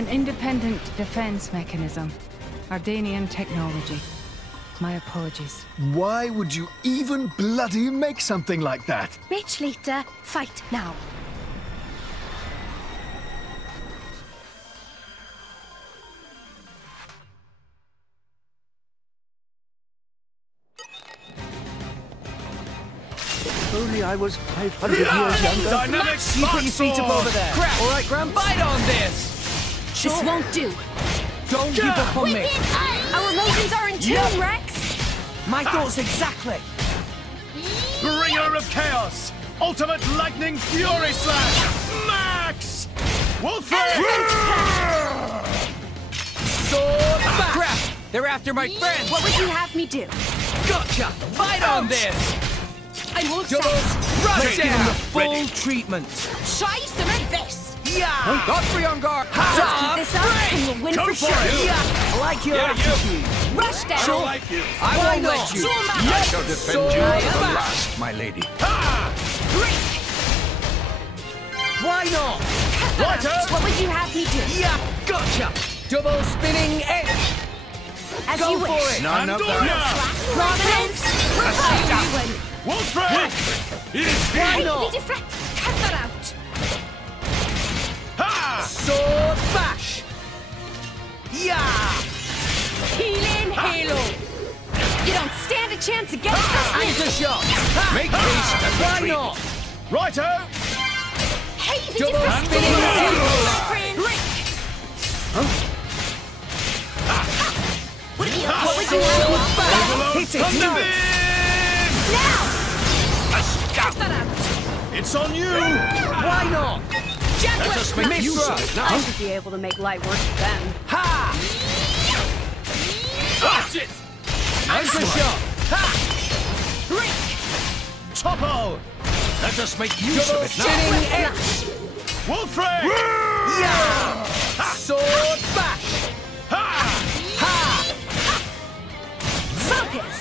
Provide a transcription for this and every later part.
An independent defense mechanism. Ardanian technology. My apologies. Why would you even bloody make something like that? Bitch later, fight now. If only I was 500 years younger. Dynamic You put your feet up over there. Crap. All right, Graham? Bite on this! This won't do. Don't give up on me. Our emotions are in tune, Rex. My thoughts exactly. Bringer of Chaos! Ultimate Lightning Fury Slash! Max! Wolfram! Sword back. Crap! They're after my friends! What would you have me do? Gotcha! Bite on this! I won't Double. say. Run Let's give him down! the full treatment. Try some of this. Yeah! Got three on guard! Let's keep this up and we'll win Go for for sure. it. I like your Yeah, attitude. Rush down. don't like you. I Why won't not? let you. I shall defend you to the last, my lady. Why not? Righto! What would you have me do? Yeah, gotcha. Double spinning edge. As Go you for wish. it. None of Andoria! that. Providence. Republic. Wolfram! It is Why me! not? Deflect. Cut that out. Ha! Sword bash. Yeah. Healing halo. You don't stand a chance against this. Anchor shot. Make haste and Why retreat. not? Righto! Hey, the Double deflect. spinning What would you have? Hit it. Thunder No. Beam! Now. A Cut scout. that out. It's on you! Why not? Let us make use of it I now. should be able to make light work of them. Ha. Watch it! Anchor shot. Ha. Topo! Let us make use Double of it now. spinning edge. Wolfram! Yeah. Sword bash. Ha! Ha. Focus.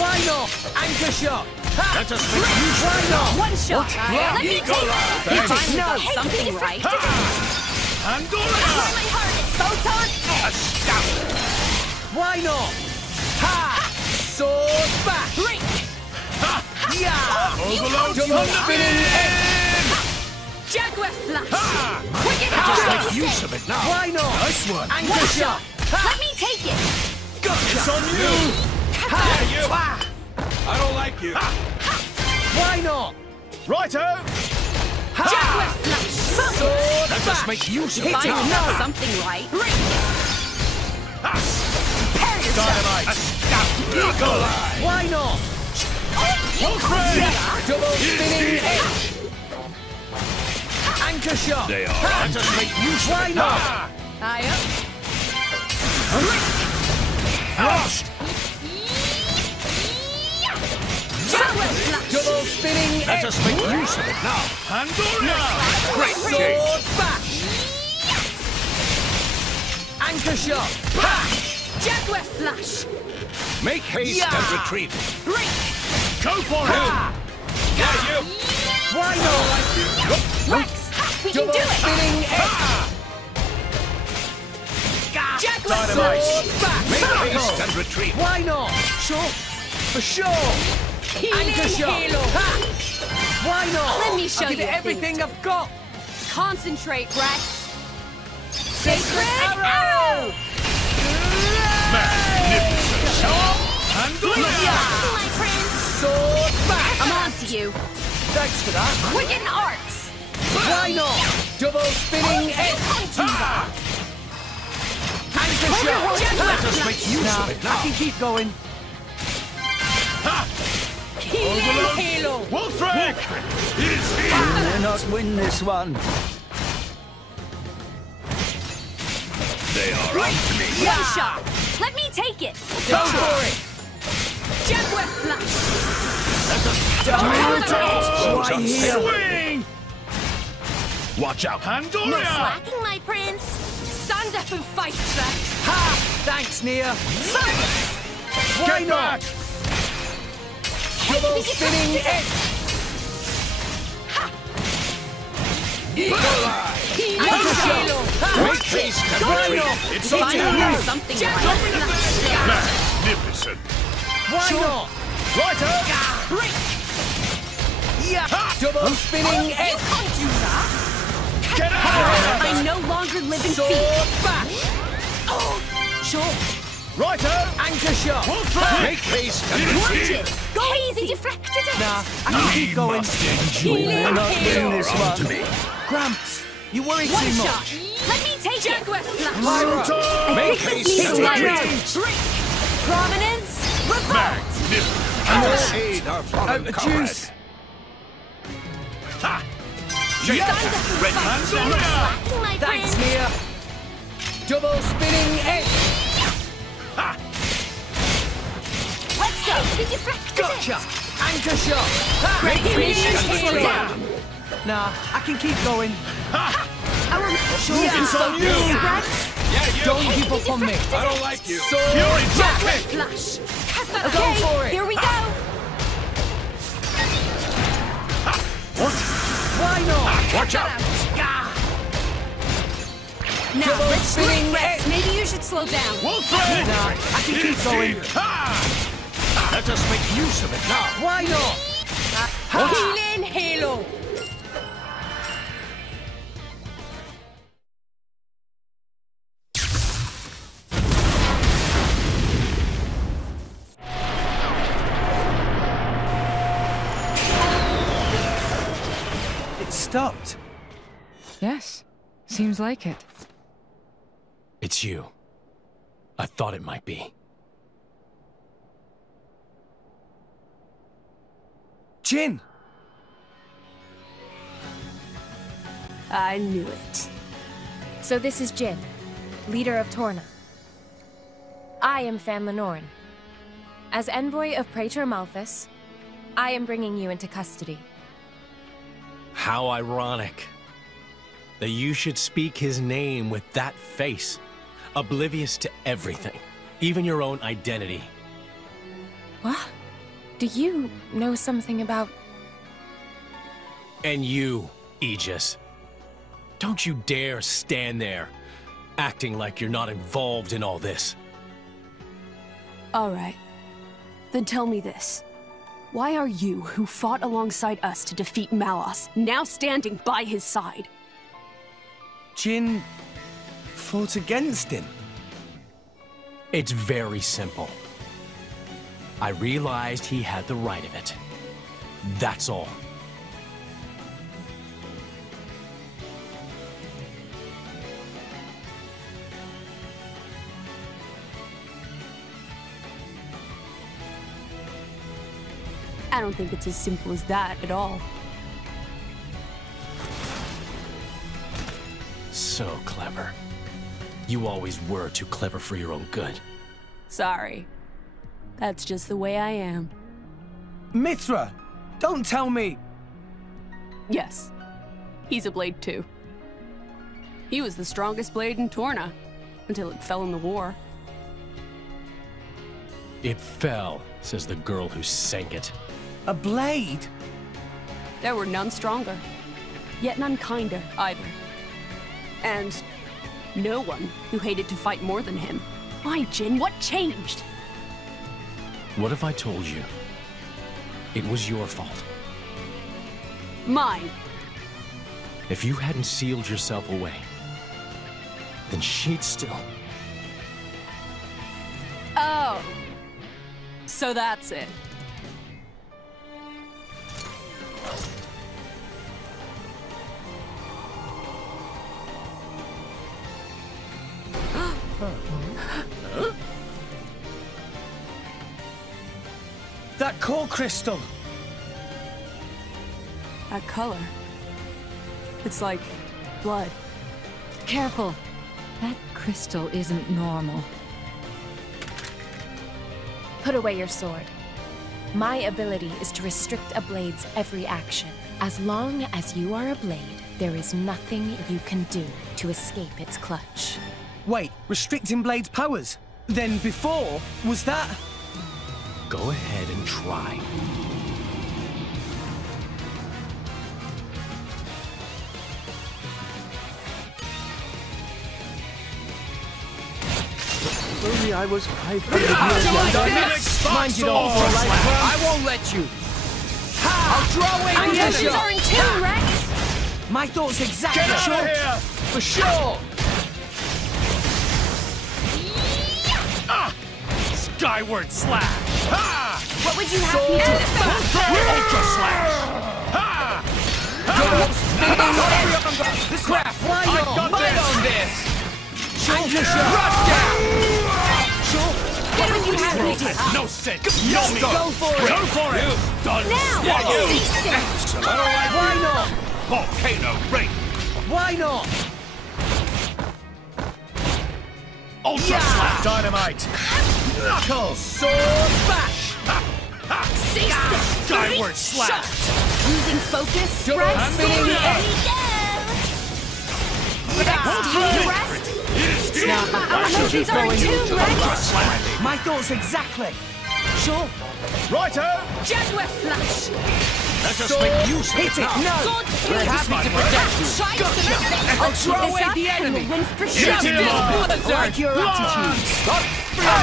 Why not? Anchor shot. Ha. Let us make use Why not? One shot. Let me take it. Hit it. No. Something right. Andoria! My heart is photon a edge. scout. Why not? Ha. Sword bash. Yeah. Overload Double Thunder spinning Beam! edge. Jaguar slash. Ha! Quicken Let us out. make use of it now. Why not? Nice one! Anchor shot. Let me take it. It's on you! Ha. You! I don't like you! Why not? Righto! Jaguar slash. Sword Let us bash. make use of Hit it it. now. No. Something right. Dynamite! A scout. Eagle eye. Why not? Wolfram! Double spinning edge. Anchor shot. They are. Let us make use of Why it not? now. I up. Lost. Jaguar slash. Double spinning Let edge. us make use of it now. Andoria! Great shake. Sword bash. Anchor shot. Jaguar slash. Make haste Yeah. and retreat. Go for it! Yeah, you! Why not? Rex. We can Double do it. spinning edge. Jaguar Dynamite. slash. Sword bash. Make haste and retreat. Why not? Sure. For sure. Anchor Healing shot. halo. Why not? Let me show I'll give you it a everything thing. I've got. Concentrate, Rex. Sacred Arrow. Magnificent! Andoria! My prince. Sword bash. I'm on to you. Thanks for that. Quicken arts. Why not? Double spinning edge. Ha! Anchor shot. Let us make use of it I now. can keep going. Healing halo. Wolfram! Is here! Cannot win this one. They are on to me. One shot. Let me take it. Go for it. Jaguar slash. Why here? Swing! Watch out. Andoria! Slacking, my prince. Stand up and fight, Rex. Ha! Thanks, Nia. Why Get not? back! Double spinning edge. Eagle eye. Healing Halo! Make haste and retreat. It's up to you. Something Magnificent. Why not? Righto. Yeah! Double spinning You edge! can't do that! Get out. I no longer live in fear. Sword back! Sure. Righto. Anchor shot! Pull through. Make haste and It's retreat. here. Go easy. Deflected it. Nah, I can keep going. We're not winning this one. Gramps, you worry One too shot. much. Let me take Lyra. it. Make This haste needs and light. retreat. Prominence. Revolt. Magnificent. Aid our fallen Out of comrade. juice. Ha. Jake, Stand up and ready. fight. Slacking, my Thanks, friend. Mia. Double spinning edge! Let's go. He deflected Gotcha! it. Anchor shot! Make Healing haste and Halo. retreat. Nah, I can keep going. Our Sure, it's on you. Yeah, you. Don't give up on me. I don't like you. Fury Jaguar flash. Go for it. Here we go. Why not? Watch out. Now Double let's spinning swing, Rex. edge. Maybe you should slow down. Wolf thread. Nah, I can keep going. Let us make use of it now. Why not? Healing Halo. It stopped. Yes, seems like it. It's you. I thought it might be. Jin! I knew it. So this is Jin, leader of Torna. I am Fan Lenoren. As envoy of Praetor Malthus, I am bringing you into custody. How ironic that you should speak his name with that face, oblivious to everything, even your own identity. What? Do you know something about... And you, Aegis. Don't you dare stand there, acting like you're not involved in all this. All right. Then tell me this. Why are you, who fought alongside us to defeat Malos, now standing by his side? Jin fought against him. It's very simple. I realized he had the right of it. That's all. I don't think it's as simple as that at all. So clever. You always were too clever for your own good. Sorry. That's just the way I am. Mithra! Don't tell me! Yes. He's a blade too. He was the strongest blade in Torna, until it fell in the war. It fell, says the girl who sank it. A blade? There were none stronger, yet none kinder either. And no one who hated to fight more than him. Why, Jin? What changed? What if I told you it was your fault? Mine. If you hadn't sealed yourself away, then she'd still... Oh. So that's it. That core crystal! That color. It's like blood. Careful. That crystal isn't normal. Put away your sword. My ability is to restrict a blade's every action. As long as you are a blade, there is nothing you can do to escape its clutch. Wait, restricting Blade's powers? Then before, was that... Go ahead and try. Only I was 500 years younger. Mind you don't fall like that. I won't let you. I'll draw away the Ambitions energy. are in tune, Rex! My thoughts exactly. Get out of here! For sure. Skyward slash! Ha! What would you have me do? Ultra slash! Ha! This crap. Why I got not? Bite this. on this. Rush down! What would you have me do? No sense! No me! Go for it. Go for it! Done! Now! Swallow! Stay still! Excellent! Why not? Volcano ring! Why not? Ultra slash! Dynamite! Knuckles. Sword bash. Stay still! Skyward slash! Losing focus, Double Rex? spinning Here edge. we go! Need a rest? Our emotions are in tune, Rex! My thoughts exactly. Sure. Righto! Jaguar flash! Let us make use of Hit it it. now! No. God, We're happy to protect you. Try some revenge! I'll throw Keep this away up the and enemy. we'll win for Hit sure! him! Like your attitude.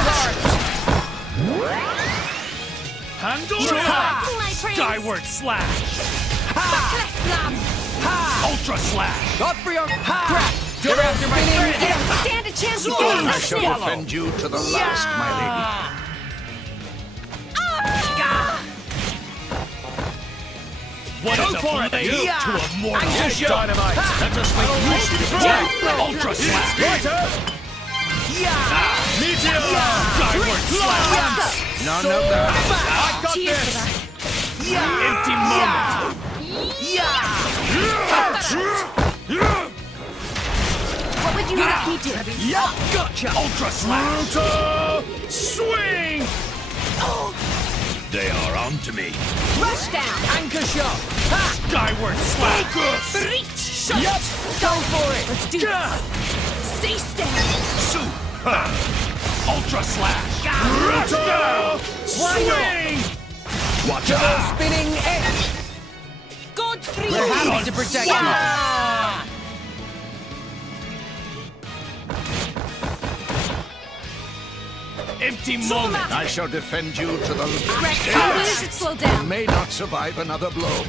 Handle You're it! attacking my friends! Skyward slash! Backlash slam! Ultra slash! Not for your crap. You're after my You friend. don't stand a chance I against us shall now! defend you to the last, my lady. What is a blade to a mortal? Dynamite! Let us make use of it. Ultra slash! Righto! Meteor! Skyward slash! None of that! I got Cheers for this! that! Empty moment! What would you have me do? Gotcha! Ultra slash! Brutal swing! They are onto me. Rush down! Anchor shot. Skyward slash! Reach! Shot! Yep. Go for it. Let's do this! Stay still! Super! Ultra slash! Brutal Swing! Watch Double out! spinning edge. God free! We're happy to protect you. Empty moment! I shall defend you to the Rex, maybe you should slow down. may not survive another blow.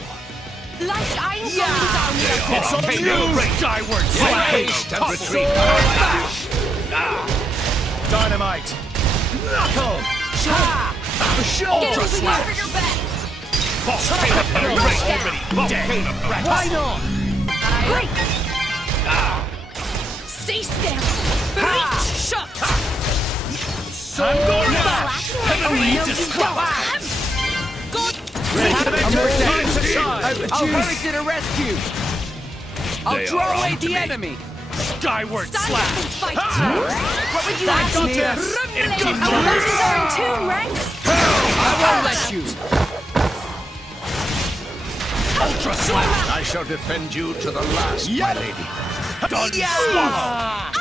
Like I'm going down here. It's on you! Skyward slash! Haste and retreat! Dynamite! Knuckle! Ultra slash! For your back. Volcano ring already! Volcano breath! Why not? Great! Stay still! Reach! Shot! Angoria! Heavenly God! Time to shine! I'll hurry to the rescue. I'll They draw are away onto the me. enemy. Skyward Stand up slash! and fight! What would you I have got me do? this! Empty Our moment! emotions are in tune, Rex! I won't let you. Ultra slash! I shall defend you to the last, my lady. Done! Swallow!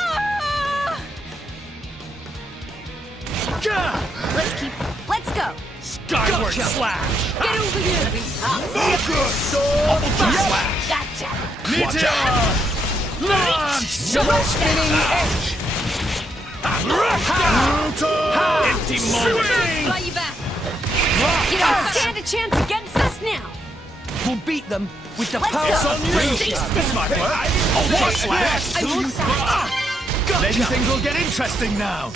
Let's go! Skyward slash! Get over here! Ultra slash! Gotcha! Meteor! Launch! Double spinning edge. Brutal Empty moment! Fly you back! You don't stand a chance against us now! We'll beat them with the Let's power go! of Stay still! Ultra slash! I won't stop! Maybe things will get interesting now!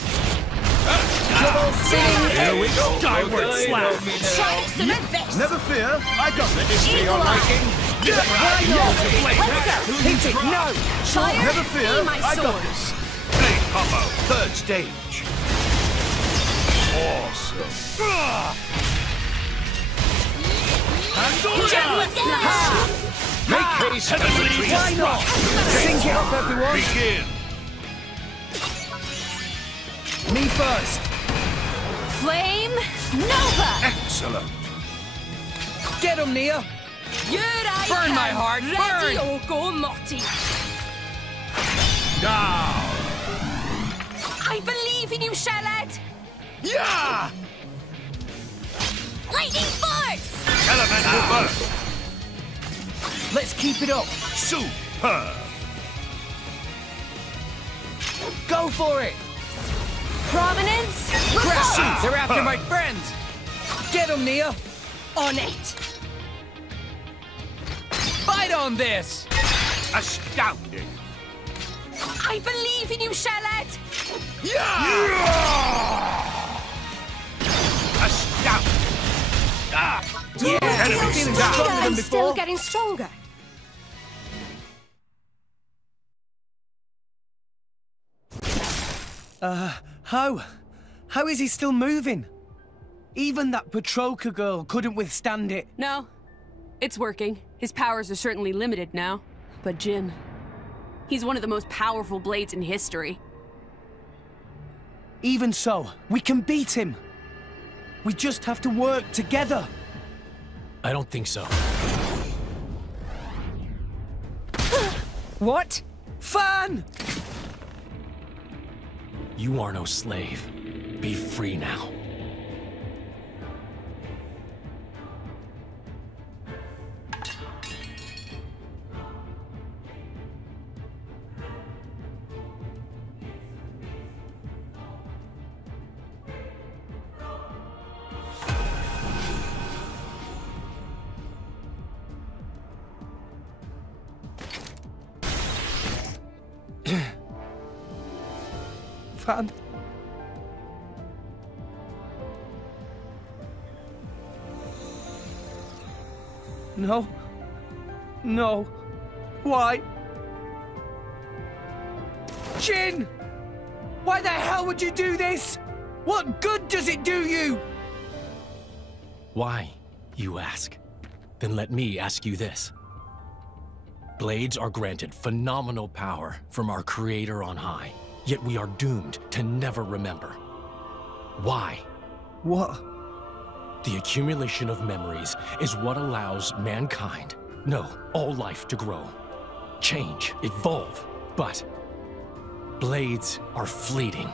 double spinning edge. Here we go! Skyward slash! Try some revenge! Never fear, I got this! Eagle eye! Let's go! Hit it. No. Fire! Never fear, my I sword! got this! Blade combo! Third stage! Awesome! Jaguar flash! Make haste and retreat! Why not? Sync it up, everyone. Begin! Me first. Flame Nova! Excellent! Get him, Nia. Here I Burn come, my heart, ready burn. Oko Motti! Down! I believe in you, Shalad! Yeah! Lightning Force! Elemental burst! Let's keep it up. Super! Go for it. provenance? Crap! They're after my friends! Get them, Nia! On it! Fight on this! Astounding! I believe in you, Charlotte! Astounding! Yeah! Enemy Feeling down. stronger than I'm before? still getting stronger. How is he still moving? Even that Petroka girl couldn't withstand it. No, it's working. His powers are certainly limited now. But Jin, he's one of the most powerful blades in history. Even so, we can beat him. We just have to work together. I don't think so. What? Fan! You are no slave. Be free now. Fan. No. No. Why? Jin! Why the hell would you do this? What good does it do you? Why, you ask? Then let me ask you this. Blades are granted phenomenal power from our Creator on high, yet we are doomed to never remember. Why? What? The accumulation of memories is what allows mankind, no, all life to grow, change, evolve. But blades are fleeting.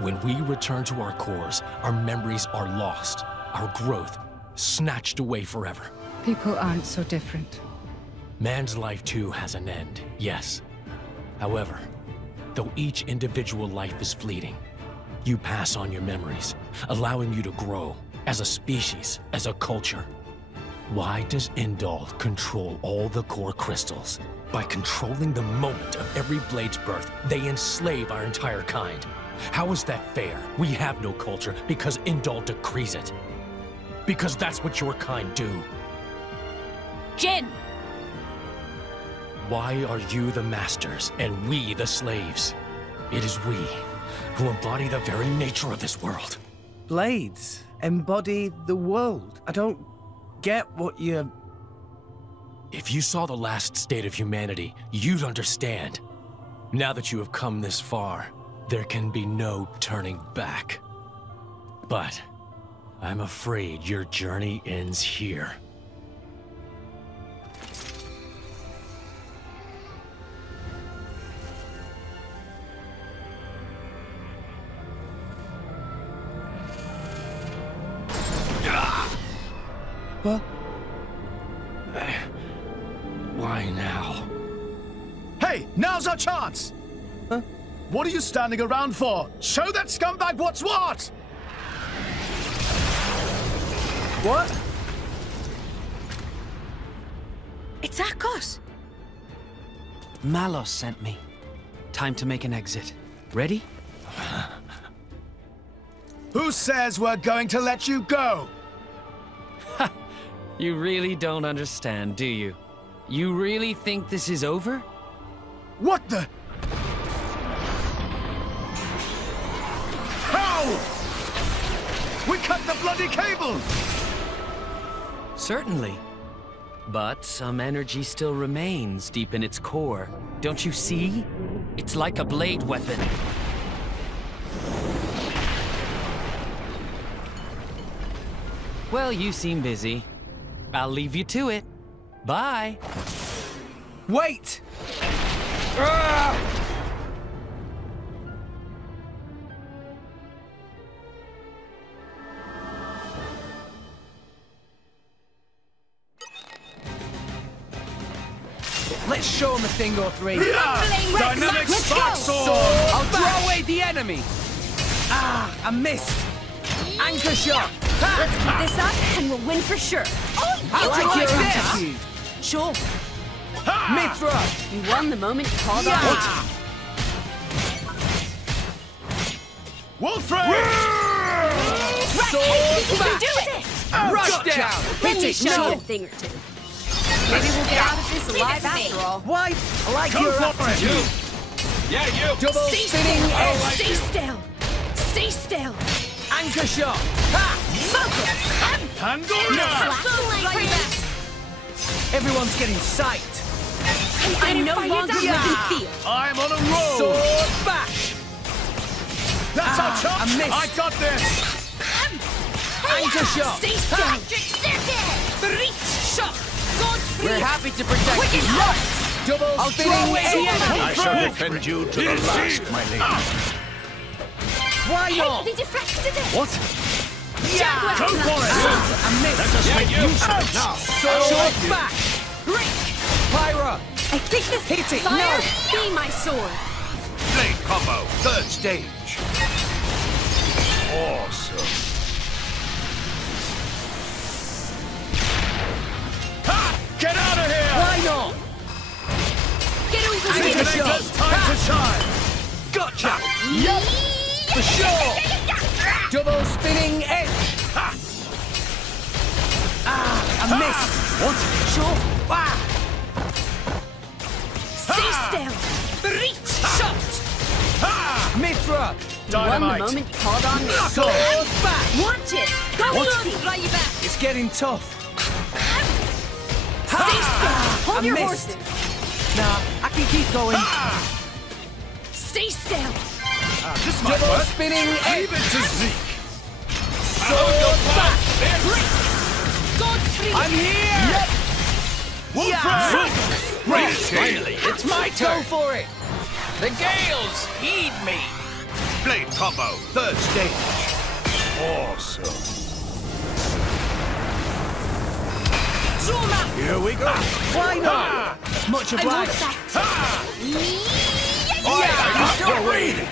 When we return to our cores, our memories are lost, our growth snatched away forever. People aren't so different. Man's life too has an end, yes. However, though each individual life is fleeting, you pass on your memories, allowing you to grow as a species, as a culture. Why does Indol control all the core crystals? By controlling the moment of every blade's birth, they enslave our entire kind. How is that fair? We have no culture because Indol decrees it. Because that's what your kind do. Jin! Why are you the masters and we the slaves? It is we who embody the very nature of this world. Blades embody the world. I don't get what you're... If you saw the last state of humanity, you'd understand. Now that you have come this far, there can be no turning back. But I'm afraid your journey ends here. What? Why now? Hey, now's our chance! Huh? What are you standing around for? Show that scumbag what's what! What? It's Akos! Malos sent me. Time to make an exit. Ready? Who says we're going to let you go? You really don't understand, do you? You really think this is over? What the? How? We cut the bloody cable! Certainly. But some energy still remains deep in its core. Don't you see? It's like a blade weapon. Well, you seem busy. I'll leave you to it. Bye. Wait! Let's show him a thing or three. Dynamic Let's spark go! sword! I'll draw away the enemy! I missed. Anchor shot. Let's keep this up and we'll win for sure. Oh, I like your this. attitude. Sure. Mithra. You won the moment you called on me. Wolfram! Sword back. Do it! Rush down. Let Hit me it. show you No. a thing or two. Maybe we'll get out of this alive after all. Why? I like Go your for it! attitude. Yeah, you! Double Stay spinning still. edge. Stay still. Stay still. Anchor shot. Ha! Focus. Pandora! Everyone's getting sight. I'm no longer living field. I'm on a roll! Sword bash. That's our chance! I missed. I got this! Anchor shot. Stay still. Reach shot. We're happy to protect Wicked you. hearts. Double spinning edge. I shall defend you to the last, my lady. Why not? They deflected it. What? Yeah. Go for it! I missed. Let us make use of it now. Sword bash. Break. Pyra. I think this Hit it. fire No. be my sword. Blade combo, third stage. Awesome. Ha! Get out of here! Why not? Get away from Anchor me. shot. It's time to shine! Gotcha. Yup. For sure. Double spinning edge. I missed. What? Sure. Stay still. Reach shot. Mithra. You won the Dynamite! moment you called on me. Sword back. Watch it. Go What? easy. Fly you back. It's getting tough. Stay still. Hold I your missed. horses. Nah, I can keep going. Stay still. This might Double work! spinning edge. Leave it to Zeke! Sword back. Godspeed. I'm here. Wolfram! Right, finally, it's my Go turn. for it. The Gales heed me. Blade combo, third stage. Awesome. Zuma. Here we go. Why not? Much I won't obliged. sack. I'm still waiting.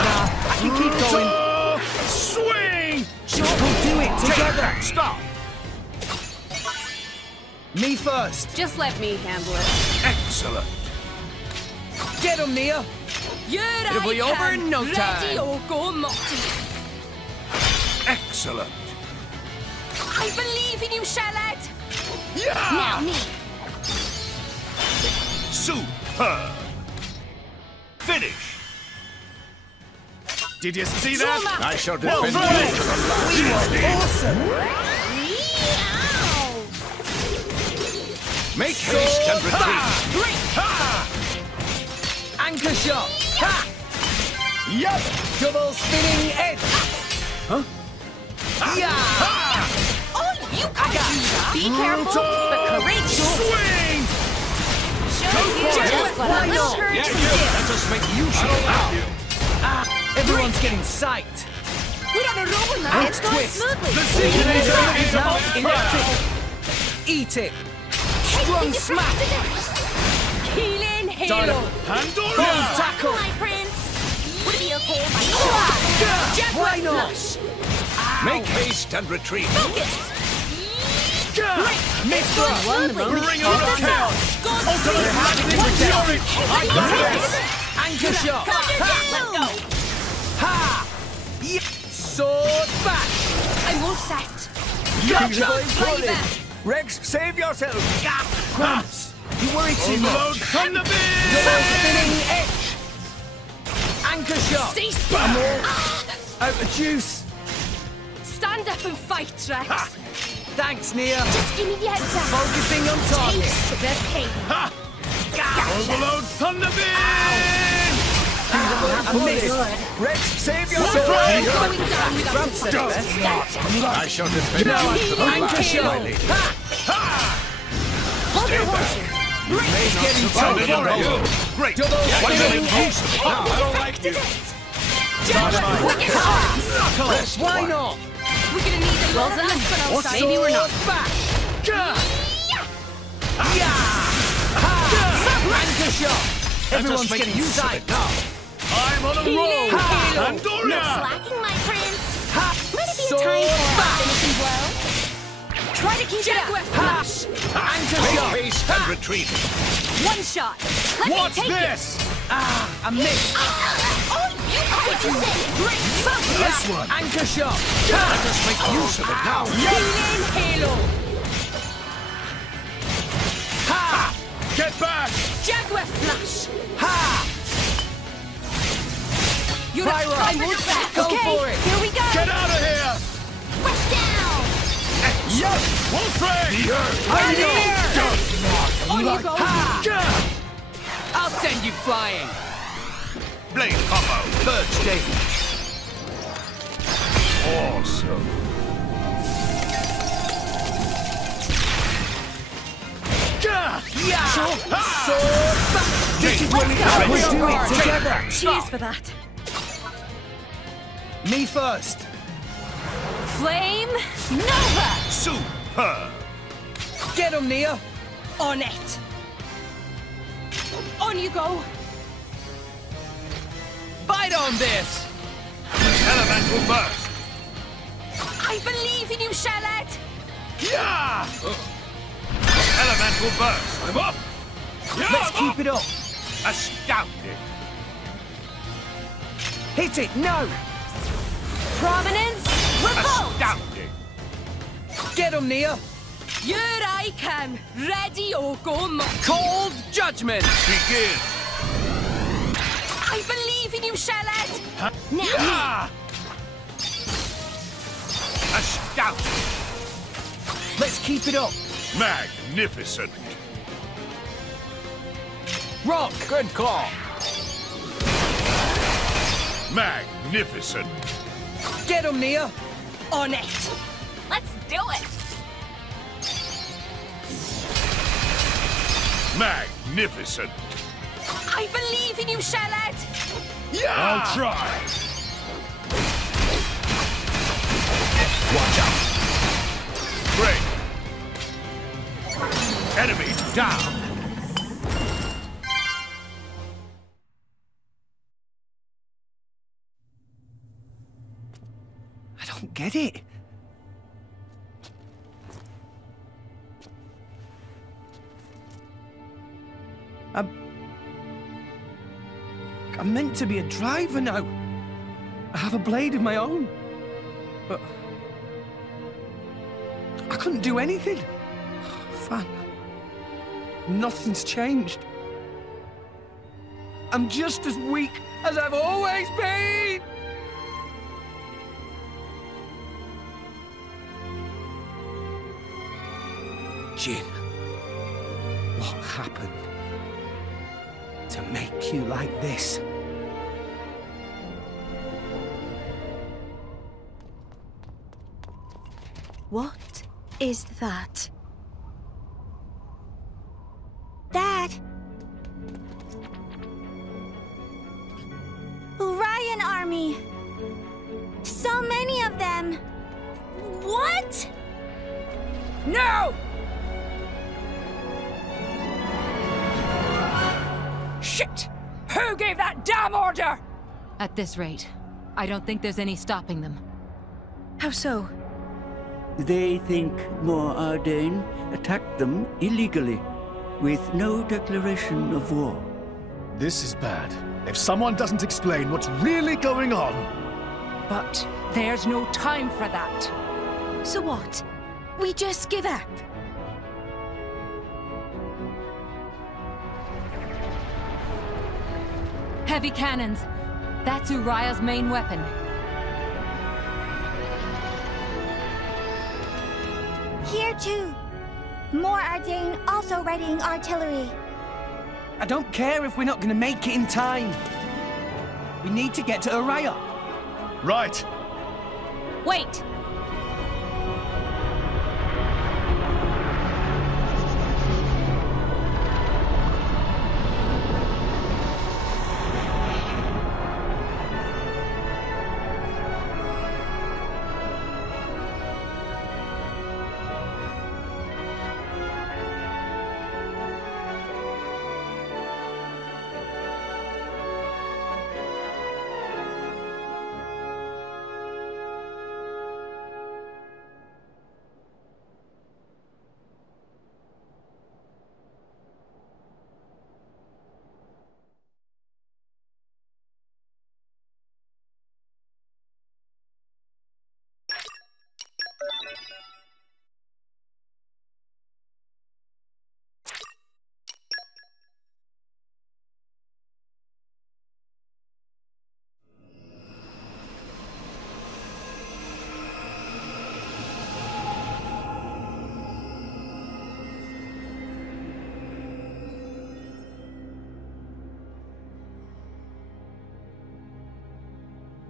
I can keep going. Swing! We'll do it together. Stop. Me first. Just let me handle it. Excellent. Get him, Nia. It'll be over in no time. Ready or go Morty. Excellent. I believe in you, Charlotte. Yeah! Now me. Superb. Finish. Did you see that? Zuma. I shall defend you Wolfram! to the last. Awesome. Make haste and retreat. Anchor shot. Ha! Yup. Double spinning edge. Huh? Yeah. Oh, you can't do that. Be careful, but courageous. Swing! Just what a little courage we did. Let us make use of it now. Everyone's getting sight. We're on a roll now. It's going Twist. smoothly. The Xenoblade is Now on in fire! Eat it. Hey, Strong they smack. deflected it. Healing halo. Pandora! Boom tackle. My prince. Would it be okay if I Jet Why whip not? flush. Make haste and retreat. Focus. Mithra. Won the moment. Bring on the chaos! Ultimate lightning fury! I got this! Anchor shot. Let go. Ha! Yeah. Sword back. I won't set. Gotcha. Fly you back. Rex, save yourself. Cramps. You worry too Overload much. Thunderbeam! Double spinning edge. Anchor shot. Stay still. I'm all out of juice. Stand up and fight, Rex. Thanks, Nia. Just give me the heads up. Focusing on target. Taste the pain. Overload Thunderbeam! I missed. Rex, save yourself. Going down without Cramps a it. I shall defend Now you to the anchor last, shot. my lady. Hold your horses. It's getting tough. Great. Double Why spinning make use of it now? I don't like you. Wicked arms. Why not? We're gonna need a lot of left on our side. Maybe we're not. Back. Yeah. Ha. Anchor shot. Everyone's make getting use of sight it now. I'm on a roll! Pandoria! No slacking, my prince. Might it be Sword time for a back. finishing blow? Try to keep it up. Anchor Make shot! haste and retreat. One shot. Let What's me take this? I missed! Oh, you what you say? Great. This one. Anchor shot! Let us make use of it now. Healing halo. Ha! Get back! Jaguar slash. Ha! You're Pyro, I won't back. go Okay, for it. here we go. Get out of here! Rush down. Yes! Wolfray! I'm here! On you go. Ha! I'll send you flying! Blade combo, third stage. Awesome. Yeah! Sword back! This is when we do it together! Cheers for that. Me first! Flame Nova. Superb. Get him, Nia! On it. On you go. Bite on this! Elemental burst. I believe in you, Charlotte. Yeah! Elemental burst. I'm up! Yeah, Let's keep it up! Astounding. Hit it, no! Prominence. Revolt. Astounding. Get him, Nia! Here I can. Ready, O go. Cold judgment! Begin. I believe in you, Charlotte. Now. Yeah! Astounding. Let's keep it up! Magnificent. Rock! Good call. Magnificent. Get him, Nia! On it. Let's do it. Magnificent. I believe in you, Charlotte. Yeah! I'll try. Watch out. Great. Enemy down. I don't get it. I'm meant to be a driver now. I have a blade of my own. But I couldn't do anything. Fan, nothing's changed. I'm just as weak as I've always been. Jin, what happened to make you like this? What is that? Dad! Orion Army! So many of them! What? No! Shit! Who gave that damn order? At this rate, I don't think there's any stopping them. How so? They think more Ardain attacked them illegally, with no declaration of war. This is bad. If someone doesn't explain what's really going on... But there's no time for that. So what? We just give up? Heavy cannons. That's Uriah's main weapon. Here too. More Ardain also readying artillery. I don't care if we're not going to make it in time. We need to get to Uriah. Right. Wait!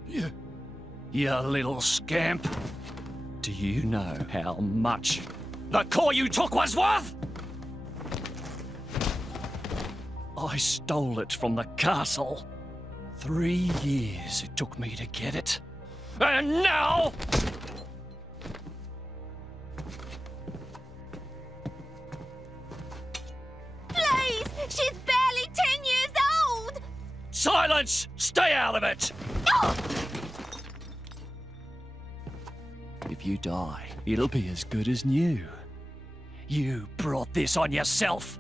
You little scamp. Do you know how much the core you took was worth? I stole it from the castle. 3 years it took me to get it. And now... Please! She's barely 10 years old! Silence! Stay out of it! If you die, it'll be as good as new. You brought this on yourself.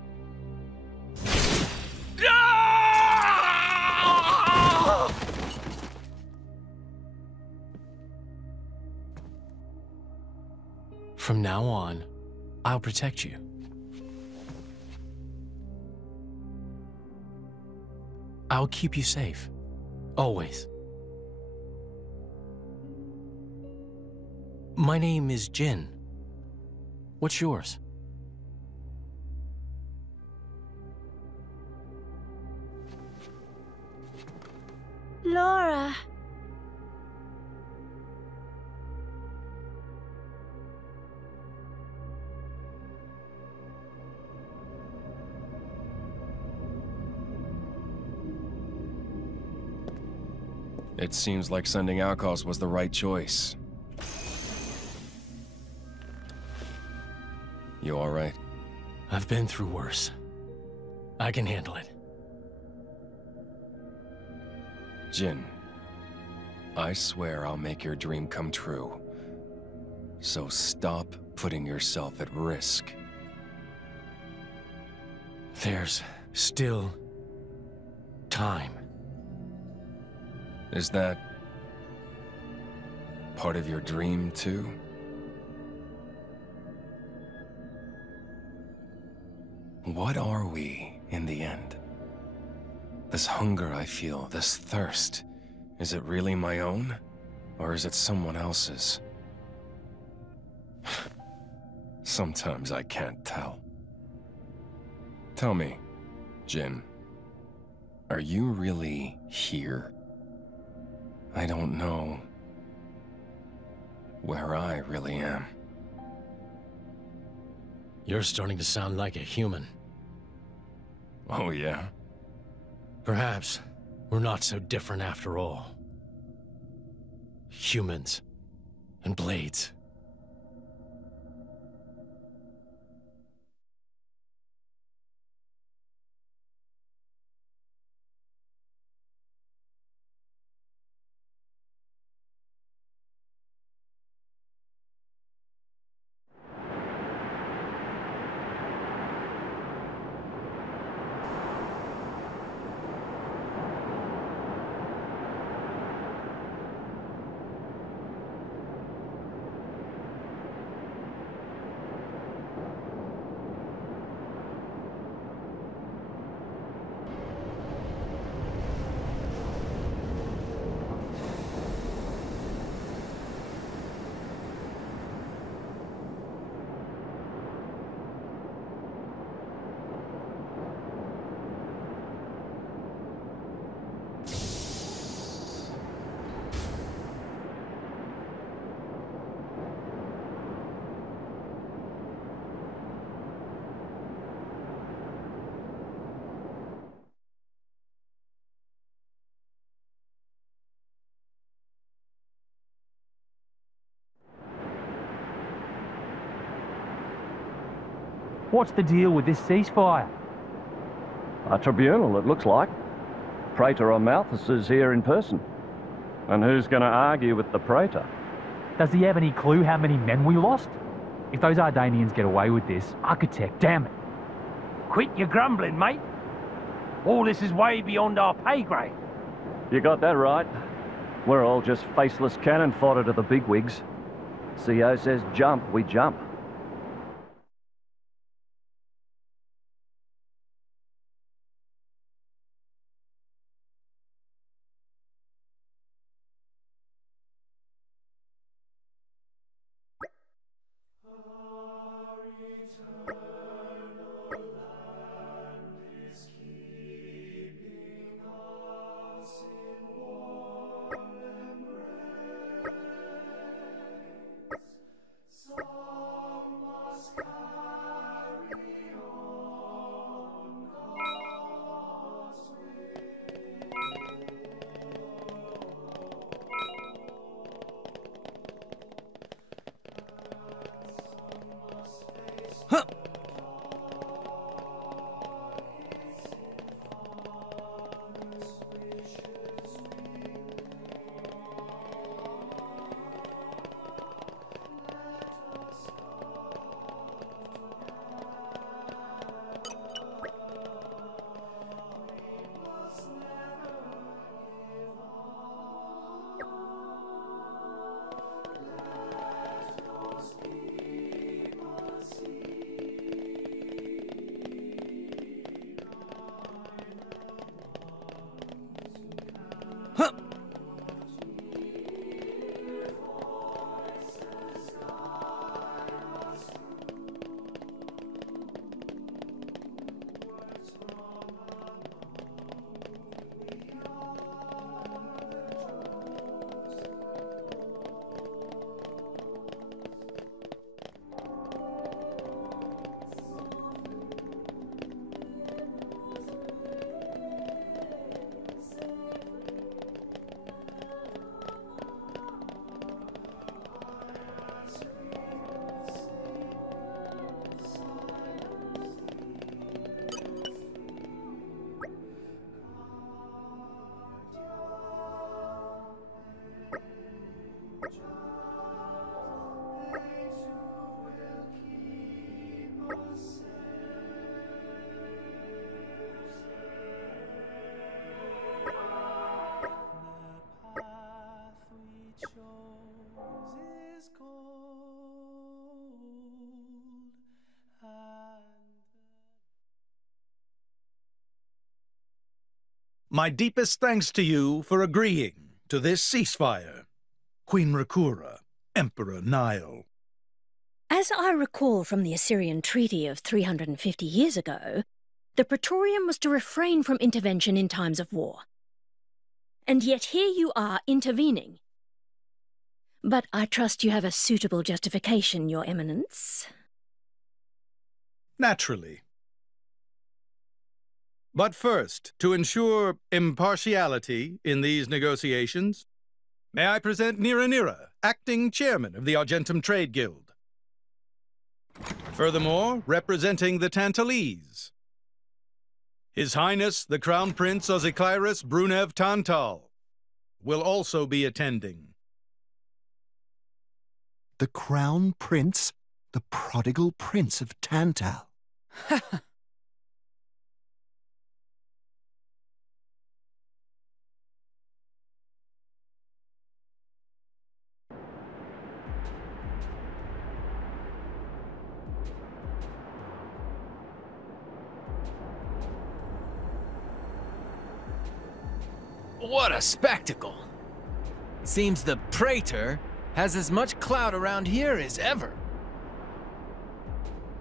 From now on, I'll protect you. I'll keep you safe. Always. My name is Jin. What's yours? Laura. It seems like sending Outcasts was the right choice. You all right? I've been through worse. I can handle it. Jin, I swear I'll make your dream come true. So stop putting yourself at risk. There's still time. Is that part of your dream, too? What are we, in the end? This hunger I feel, this thirst, is it really my own? Or is it someone else's? Sometimes I can't tell. Tell me, Jin, are you really here? I don't know where I really am. You're starting to sound like a human. Oh, yeah? Perhaps we're not so different after all. Humans and blades. What's the deal with this ceasefire? A tribunal, it looks like. Praetor Malthus is here in person. And who's going to argue with the Praetor? Does he have any clue how many men we lost? If those Ardanians get away with this, Architect, damn it. Quit your grumbling, mate. All this is way beyond our pay grade. You got that right. We're all just faceless cannon fodder to the bigwigs. CO says jump, we jump. My deepest thanks to you for agreeing to this ceasefire. Queen Rakura, Emperor Nile. As I recall from the Assyrian treaty of 350 years ago, the Praetorium was to refrain from intervention in times of war. And yet here you are intervening. But I trust you have a suitable justification, Your Eminence. Naturally. But first, to ensure impartiality in these negotiations, may I present Nira, acting chairman of the Argentum Trade Guild. Furthermore, representing the Tantalese, His Highness the Crown Prince Ozikairis Brunev Tantal will also be attending. The Crown Prince? The prodigal Prince of Tantal? What a spectacle! Seems the Praetor has as much clout around here as ever.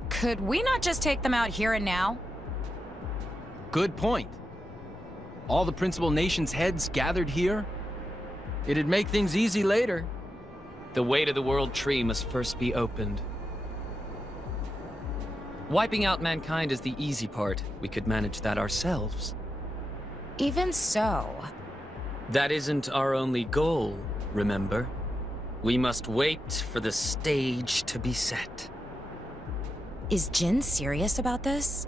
Could we not just take them out here and now? Good point. All the principal nations' heads gathered here? It'd make things easy later. The way to the World Tree must first be opened. Wiping out mankind is the easy part. We could manage that ourselves. Even so... That isn't our only goal, remember? We must wait for the stage to be set. Is Jin serious about this?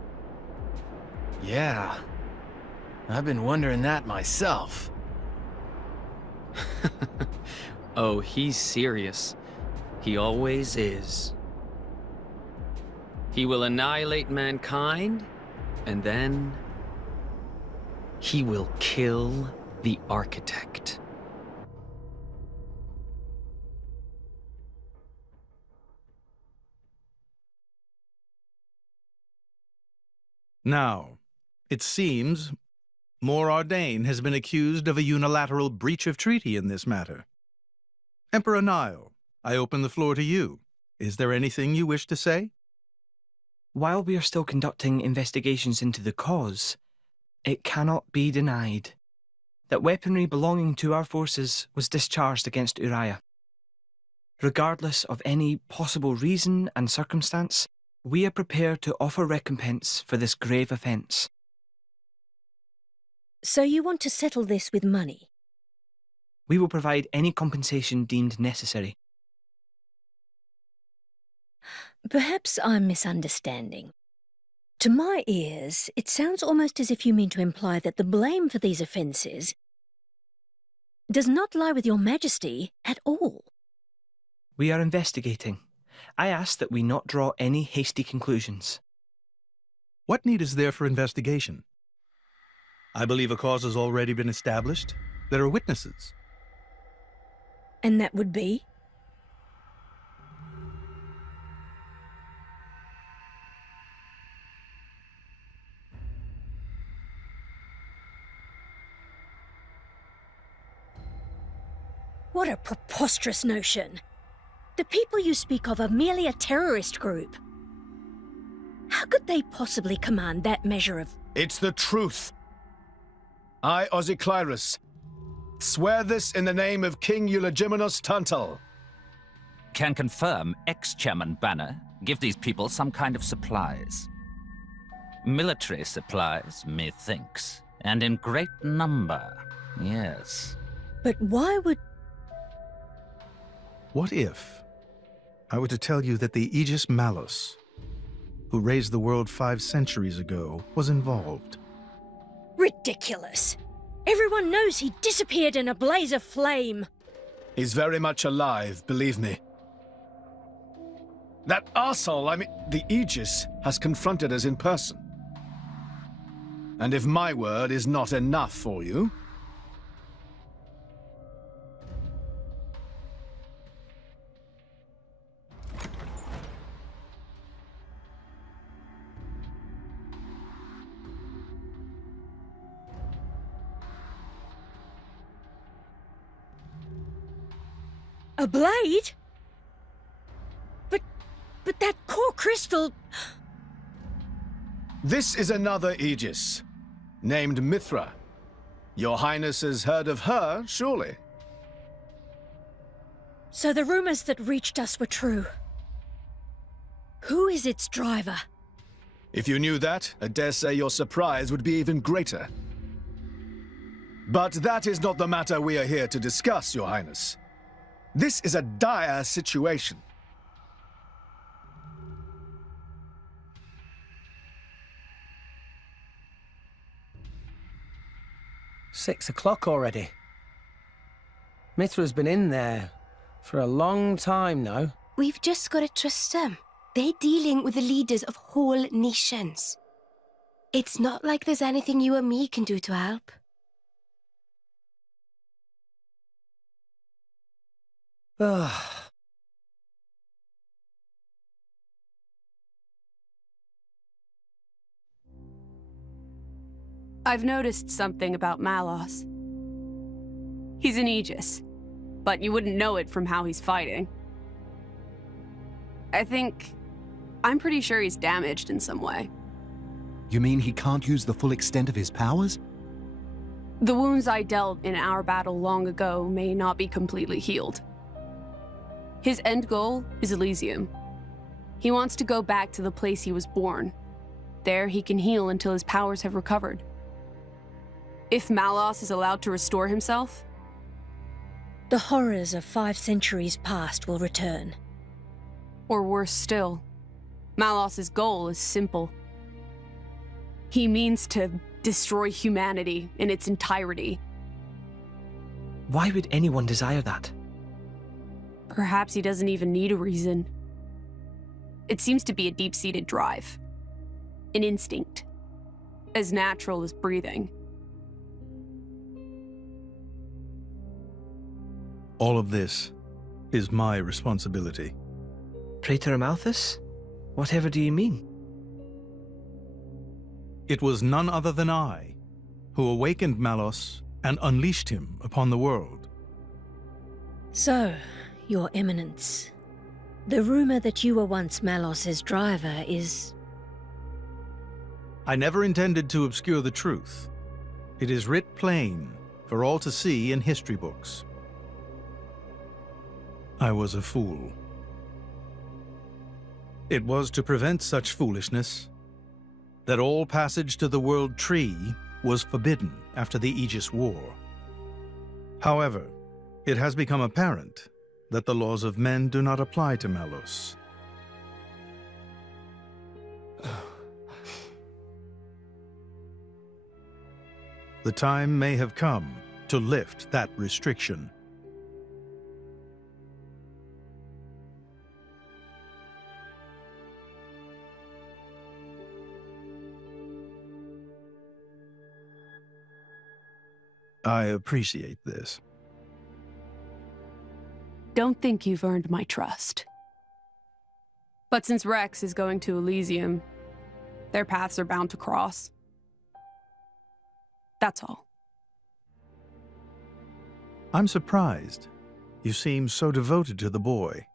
Yeah. I've been wondering that myself. Oh, he's serious. He always is. He will annihilate mankind, and then... he will kill the Architect. Now, it seems Mor Ardain has been accused of a unilateral breach of treaty in this matter. Emperor Nile, I open the floor to you. Is there anything you wish to say? While we are still conducting investigations into the cause, it cannot be denied that weaponry belonging to our forces was discharged against Uriah. Regardless of any possible reason and circumstance, we are prepared to offer recompense for this grave offence. So you want to settle this with money? We will provide any compensation deemed necessary. Perhaps I'm misunderstanding. To my ears, it sounds almost as if you mean to imply that the blame for these offences does not lie with your Majesty at all. We are investigating. I ask that we not draw any hasty conclusions. What need is there for investigation? I believe a cause has already been established. There are witnesses. And that would be? What a preposterous notion. The people you speak of are merely a terrorist group. How could they possibly command that measure of... It's the truth. I, Ozyclyrus, swear this in the name of King Eulogimenus Tantal. Can confirm ex-Chairman Banner give these people some kind of supplies. Military supplies, methinks, and in great number, yes. But why would... What if I were to tell you that the Aegis Malus, who raised the world 5 centuries ago, was involved? Ridiculous. Everyone knows he disappeared in a blaze of flame. He's very much alive, believe me. That arsehole, I mean, the Aegis, has confronted us in person. And if my word is not enough for you... A blade? But that core crystal... This is another Aegis, named Mithra. Your Highness has heard of her, surely? So the rumors that reached us were true. Who is its driver? If you knew that, I dare say your surprise would be even greater. But that is not the matter we are here to discuss, Your Highness. This is a dire situation. "6 o'clock already. Mithra's been in there for a long time now. We've just got to trust them. They're dealing with the leaders of whole nations. It's not like there's anything you or me can do to help. Ugh. I've noticed something about Malos. He's an Aegis, but you wouldn't know it from how he's fighting. I'm pretty sure he's damaged in some way. You mean he can't use the full extent of his powers? The wounds I dealt in our battle long ago may not be completely healed. His end goal is Elysium. He wants to go back to the place he was born. There he can heal until his powers have recovered. If Malos is allowed to restore himself... The horrors of 5 centuries past will return. Or worse still, Malos' goal is simple. He means to destroy humanity in its entirety. Why would anyone desire that? Perhaps he doesn't even need a reason. It seems to be a deep-seated drive. An instinct. As natural as breathing. All of this is my responsibility. Praetor Amalthus? Whatever do you mean? It was none other than I who awakened Malos and unleashed him upon the world. So, Your Eminence, the rumor that you were once Malos' driver is... I never intended to obscure the truth. It is writ plain for all to see in history books. I was a fool. It was to prevent such foolishness that all passage to the World Tree was forbidden after the Aegis War. However, it has become apparent that the laws of men do not apply to Malos. The time may have come to lift that restriction. I appreciate this. Don't think you've earned my trust. But since Rex is going to Elysium, their paths are bound to cross. That's all. I'm surprised. You seem so devoted to the boy.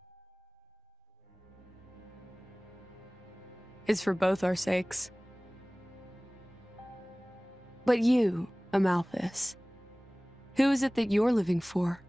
It's for both our sakes. But you, Amalthus, who is it that you're living for?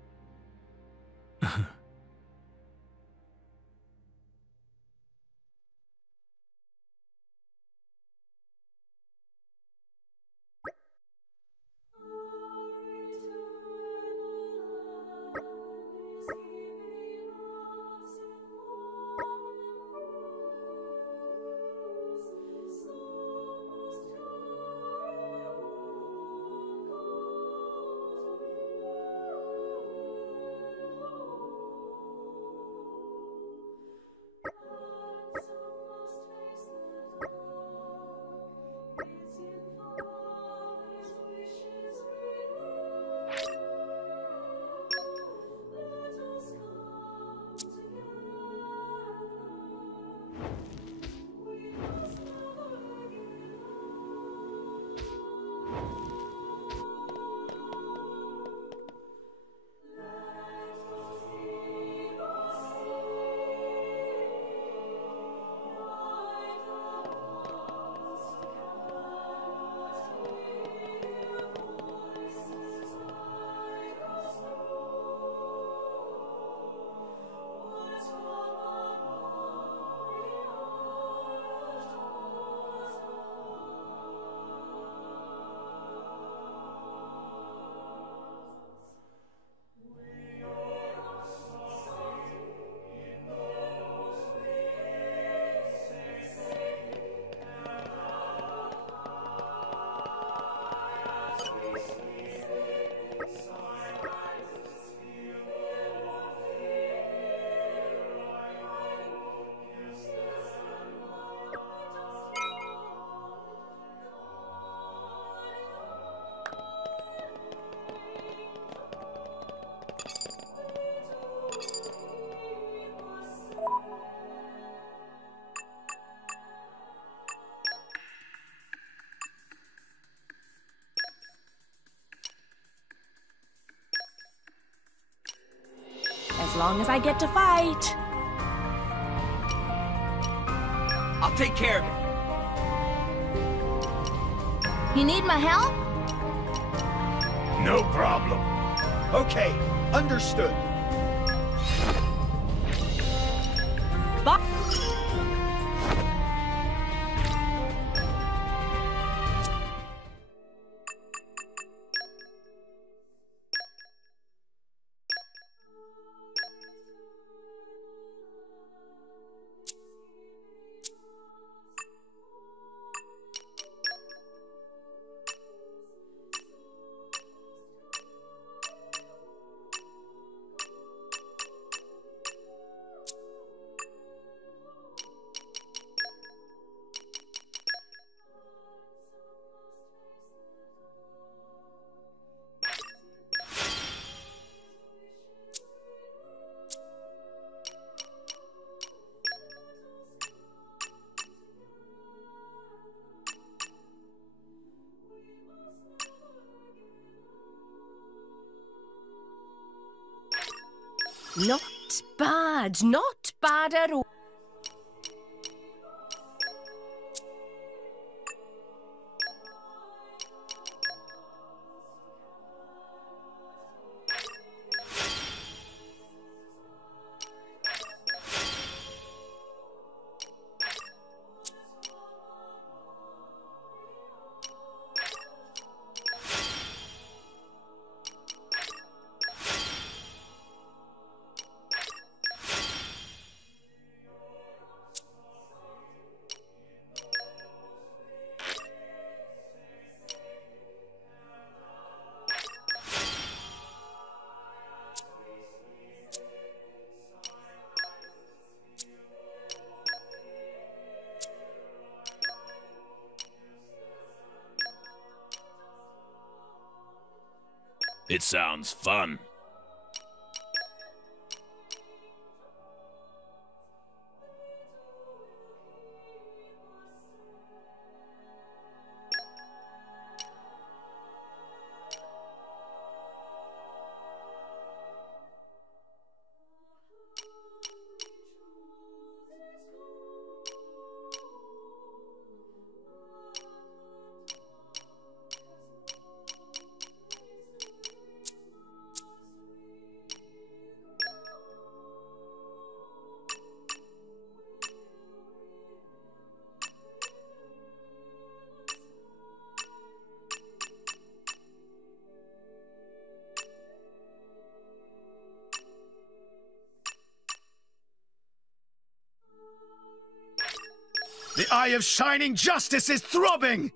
As long as I get to fight. I'll take care of it. You need my help? No problem. Okay, understood. Bye. Not bad, not bad at all. It sounds fun. The Eye of Shining Justice is throbbing!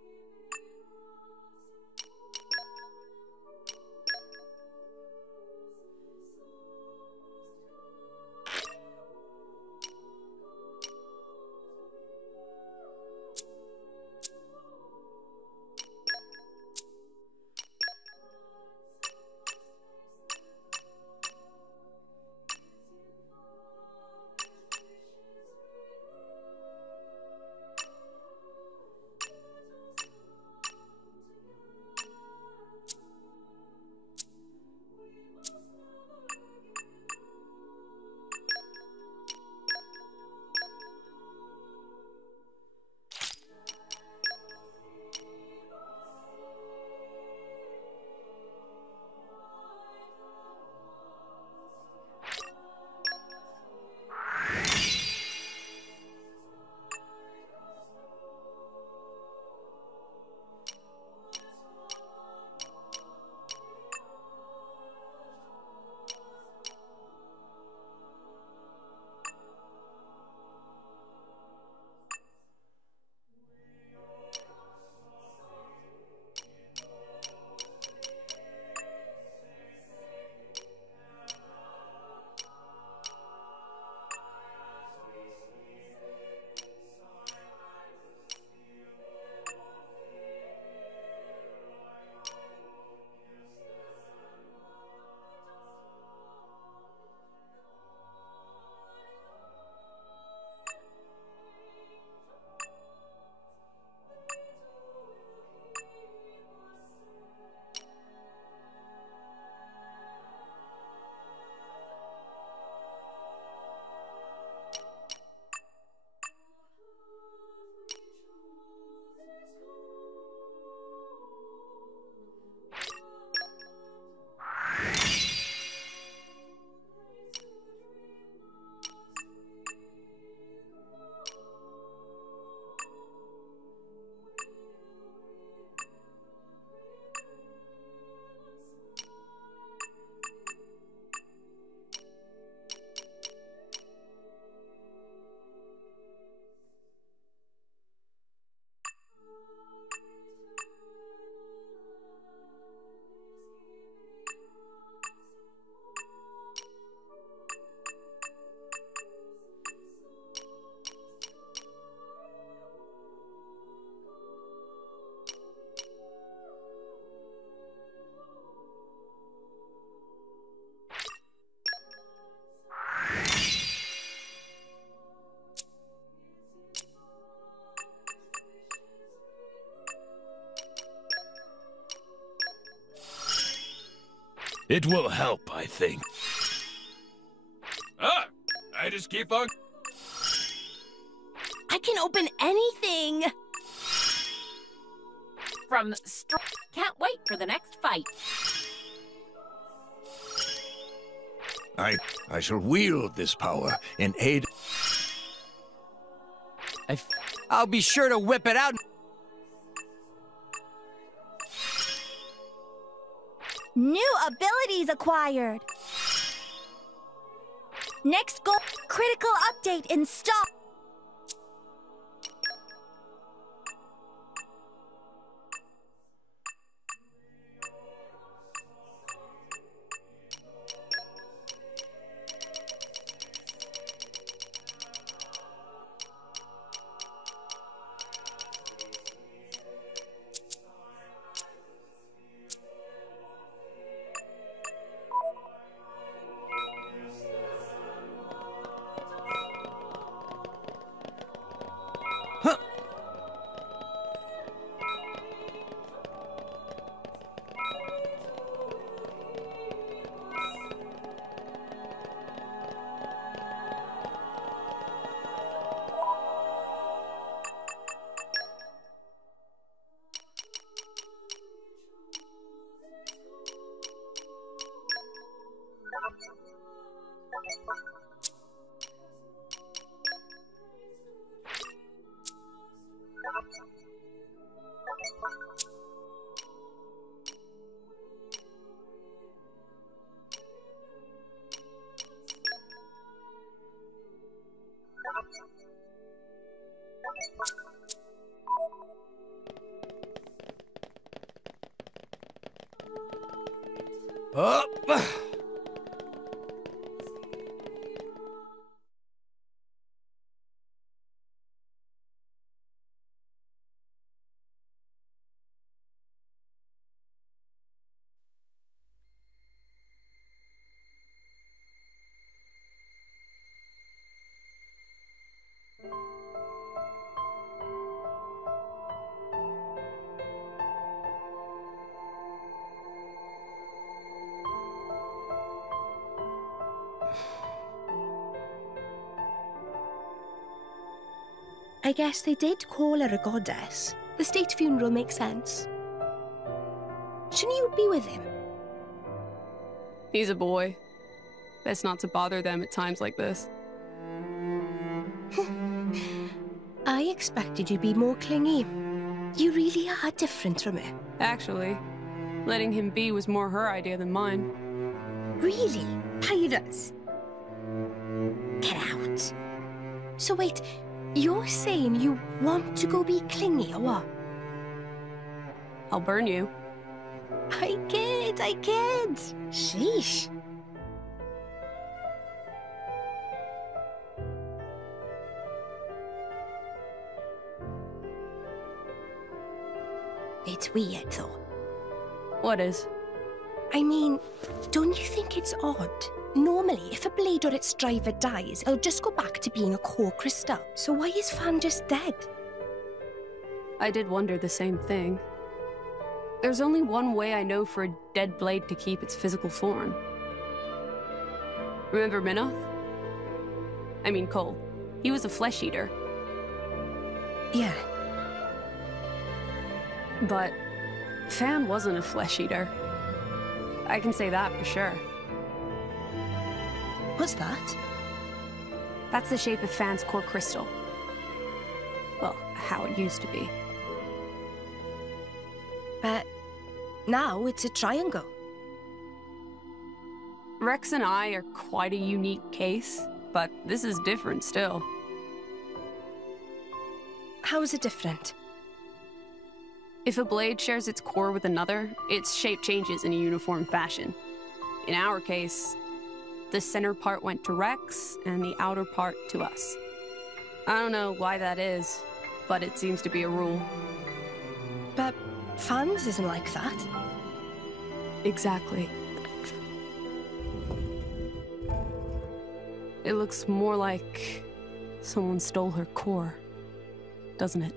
It will help, I think. I just keep on... I can open anything! From can't wait for the next fight. I shall wield this power in aid... I'll be sure to whip it out. New abilities acquired. Next goal, critical update installed. Up! I guess they did call her a goddess. The state funeral makes sense. Shouldn't you be with him? He's a boy. Best not to bother them at times like this. I expected you to be more clingy. You really are different from her. Actually, letting him be was more her idea than mine. Really? Pirates? Get out. So wait, you're saying you want to go be clingy or what? I'll burn you. I kid. Sheesh. It's weird, though. What is? I mean, don't you think it's odd? Normally, if a blade or its driver dies, it'll just go back to being a core crystal. So why is Fan just dead? I did wonder the same thing. There's only one way I know for a dead blade to keep its physical form. Remember Minoth? I mean Cole. He was a flesh eater. Yeah. But Fan wasn't a flesh eater. I can say that for sure. What's that? That's the shape of Fan's core crystal. Well, how it used to be. But now it's a triangle. Rex and I are quite a unique case, but this is different still. How is it different? If a blade shares its core with another, its shape changes in a uniform fashion. In our case, the center part went to Rex, and the outer part to us. I don't know why that is, but it seems to be a rule. But Fan's isn't like that. Exactly. It looks more like someone stole her core, doesn't it?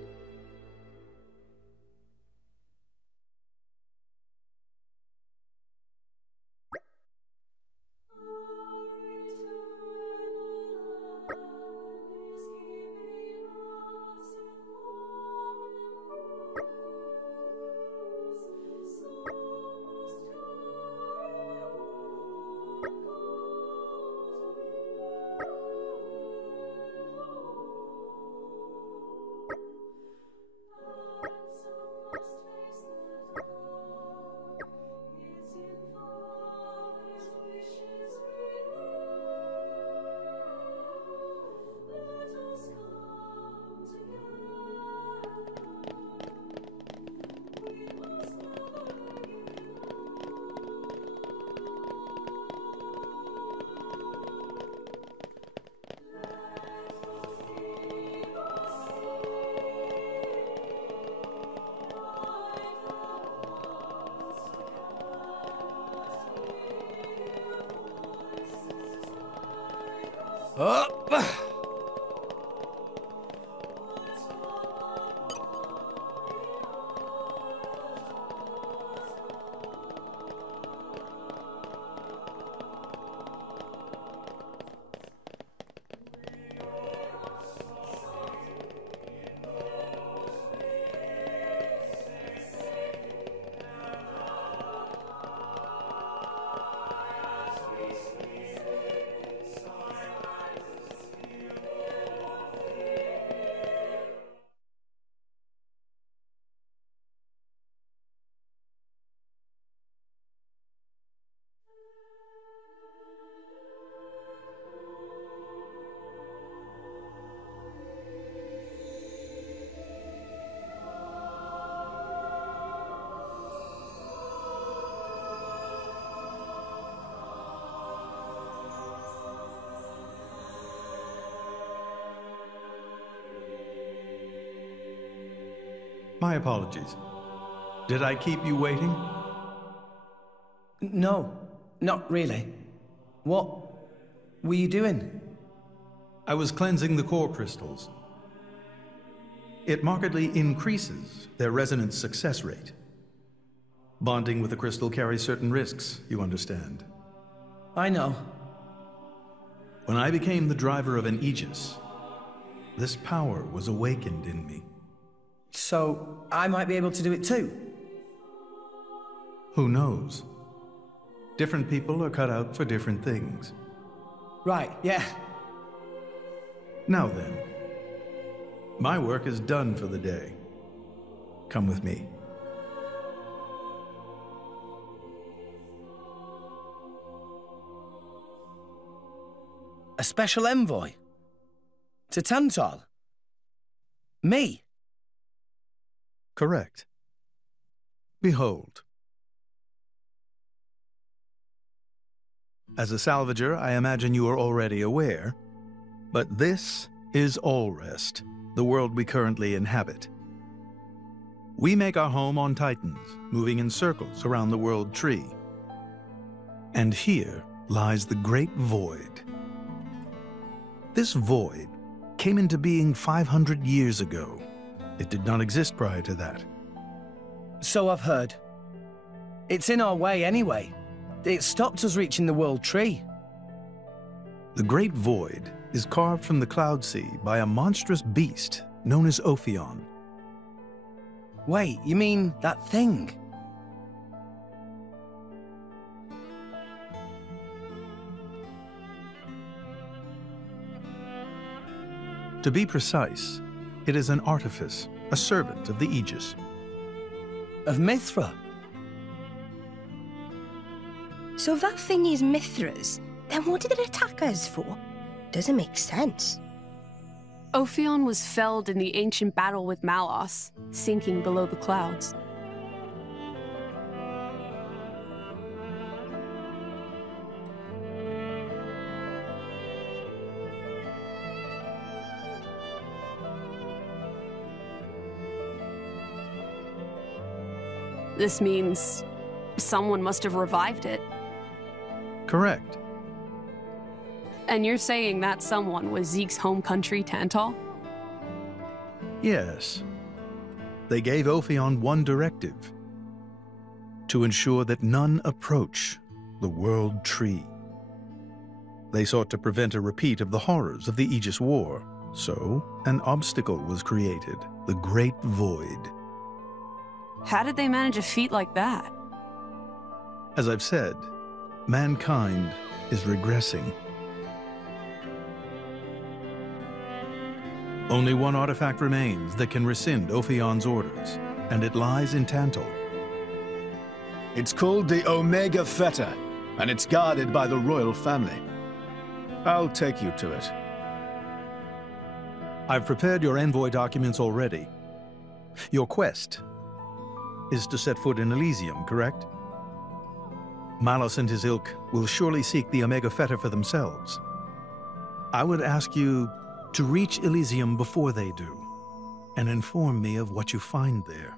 Up! My apologies. Did I keep you waiting? No, not really. What were you doing? I was cleansing the core crystals. It markedly increases their resonance success rate. Bonding with a crystal carries certain risks, you understand. I know. When I became the driver of an Aegis, this power was awakened in me. So, I might be able to do it too? Who knows? Different people are cut out for different things. Right, yeah. Now then, my work is done for the day. Come with me. A special envoy? To Tantal? Me? Correct. Behold. As a salvager, I imagine you are already aware, but this is Allrest, the world we currently inhabit. We make our home on Titans, moving in circles around the world tree. And here lies the Great Void. This void came into being 500 years ago. It did not exist prior to that. So I've heard. It's in our way anyway. It stopped us reaching the world tree. The Great Void is carved from the Cloud Sea by a monstrous beast known as Ophion. Wait, you mean that thing? To be precise, it is an artifice, a servant of the Aegis. Of Mithra? So if that thing is Mithra's, then what did it attack us for? Doesn't make sense. Ophion was felled in the ancient battle with Malos, sinking below the clouds. This means someone must have revived it. Correct. And you're saying that someone was Zeke's home country, Tantal? Yes. They gave Ophion one directive: to ensure that none approach the World Tree. They sought to prevent a repeat of the horrors of the Aegis War, so an obstacle was created, the Great Void. How did they manage a feat like that? As I've said, mankind is regressing. Only one artifact remains that can rescind Ophion's orders, and it lies in Tantal. It's called the Omega Fetter, and it's guarded by the royal family. I'll take you to it. I've prepared your envoy documents already. Your quest is to set foot in Elysium, correct? Malos and his ilk will surely seek the Omega Fetter for themselves. I would ask you to reach Elysium before they do, and inform me of what you find there.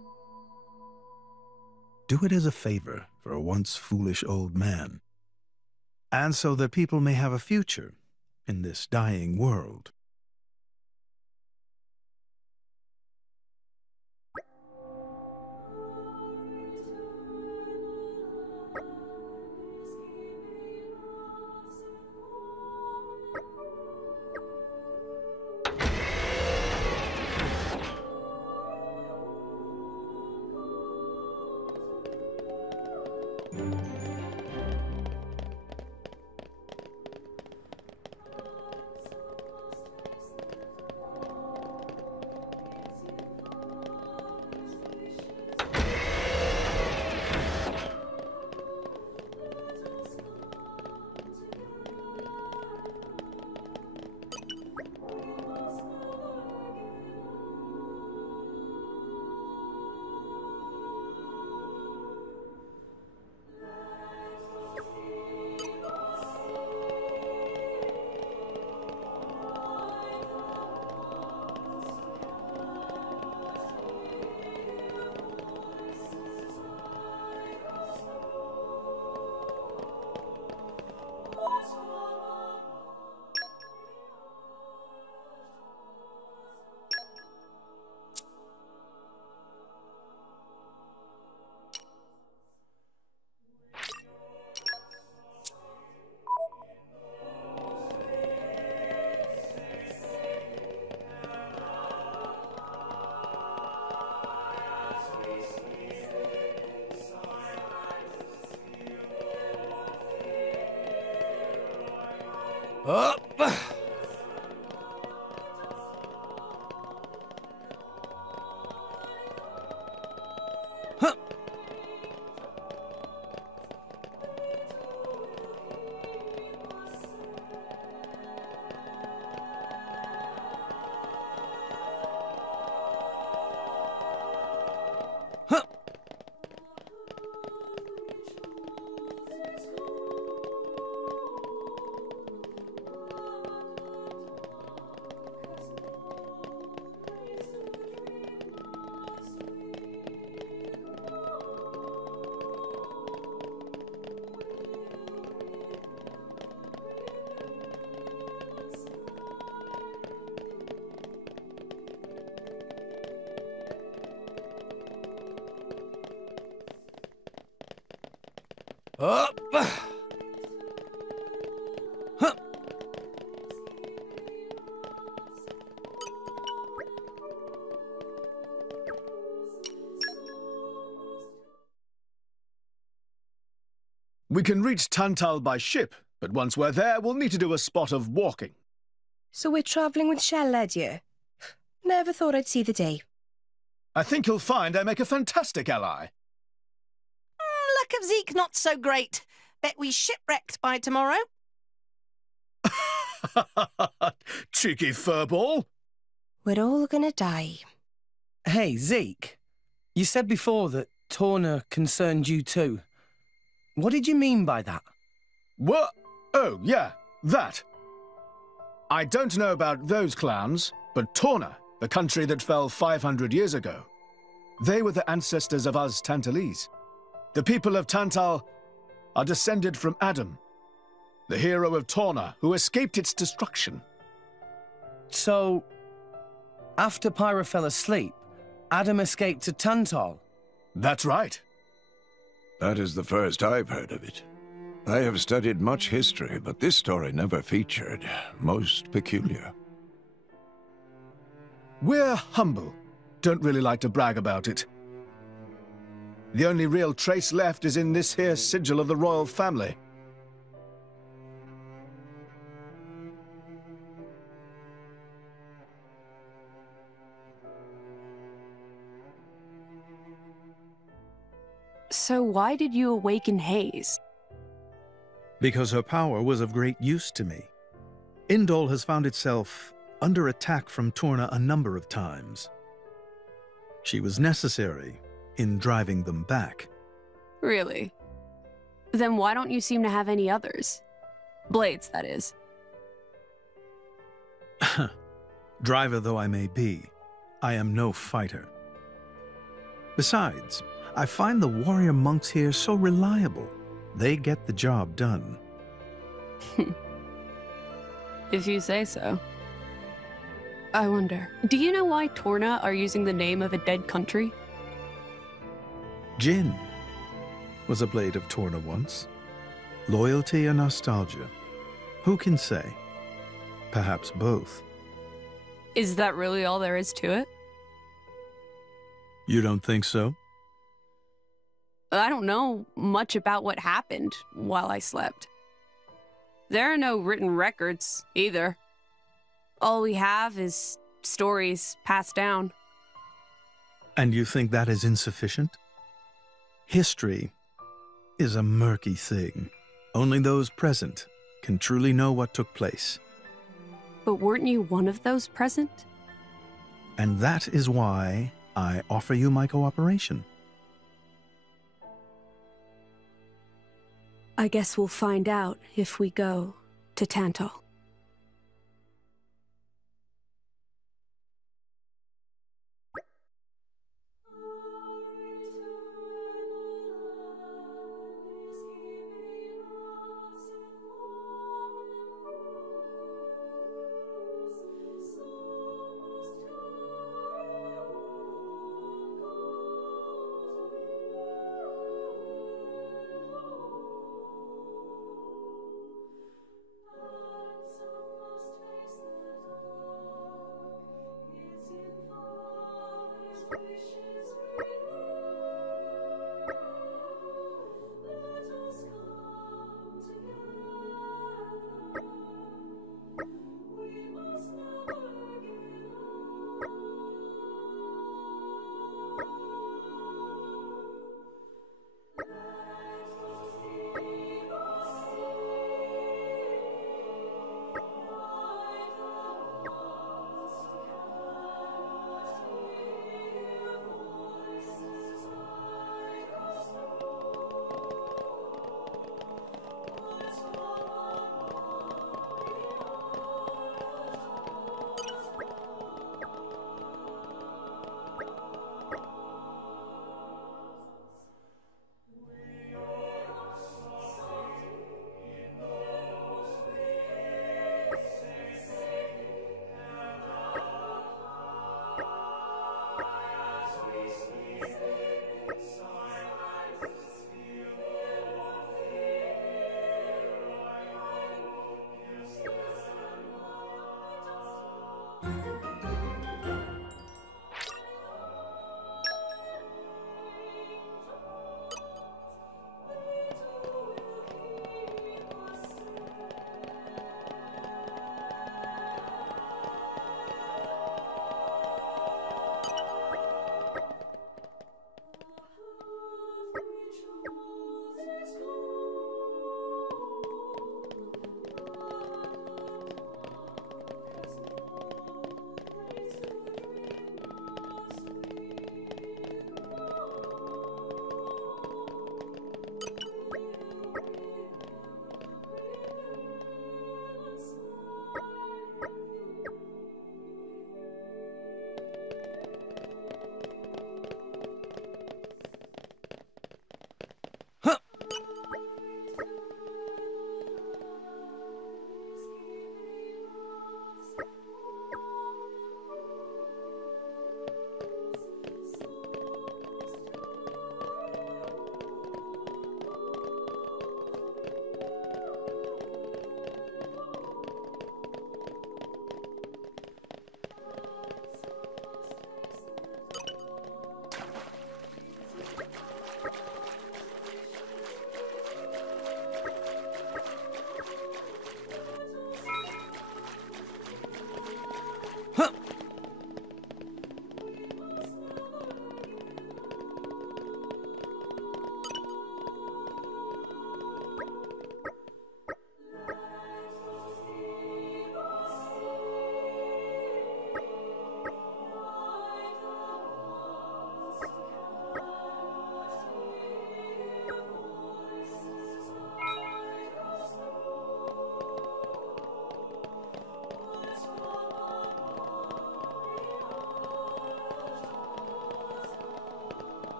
Do it as a favor for a once foolish old man, and so that people may have a future in this dying world. Up! Up! We can reach Tantal by ship, but once we're there, we'll need to do a spot of walking. So we're travelling with Shell led you? Never thought I'd see the day. I think you'll find I make a fantastic ally. Luck of Zeke not so great. Bet we shipwrecked by tomorrow. Cheeky furball. We're all gonna die. Hey, Zeke. You said before that Torna concerned you too. What did you mean by that? What? Oh, yeah, that. I don't know about those clans, but Torna, the country that fell 500 years ago, they were the ancestors of us Tantalese. The people of Tantal are descended from Adam, the hero of Torna who escaped its destruction. So, after Pyra fell asleep, Adam escaped to Tantal? That's right. That is the first I've heard of it. I have studied much history, but this story never featured. Most peculiar. We're humble. Don't really like to brag about it. The only real trace left is in this here sigil of the royal family. So why did you awaken Hayes? Because her power was of great use to me. Indol has found itself under attack from Torna a number of times. She was necessary in driving them back. Really? Then why don't you seem to have any others? Blades, that is. Driver though I may be, I am no fighter. Besides, I find the warrior monks here so reliable. They get the job done. If you say so. I wonder, do you know why Torna are using the name of a dead country? Jin was a blade of Torna once. Loyalty or nostalgia? Who can say? Perhaps both. Is that really all there is to it? You don't think so? I don't know much about what happened while I slept. There are no written records, either. All we have is stories passed down. And you think that is insufficient? History is a murky thing. Only those present can truly know what took place. But weren't you one of those present? And that is why I offer you my cooperation. I guess we'll find out if we go to Tantal.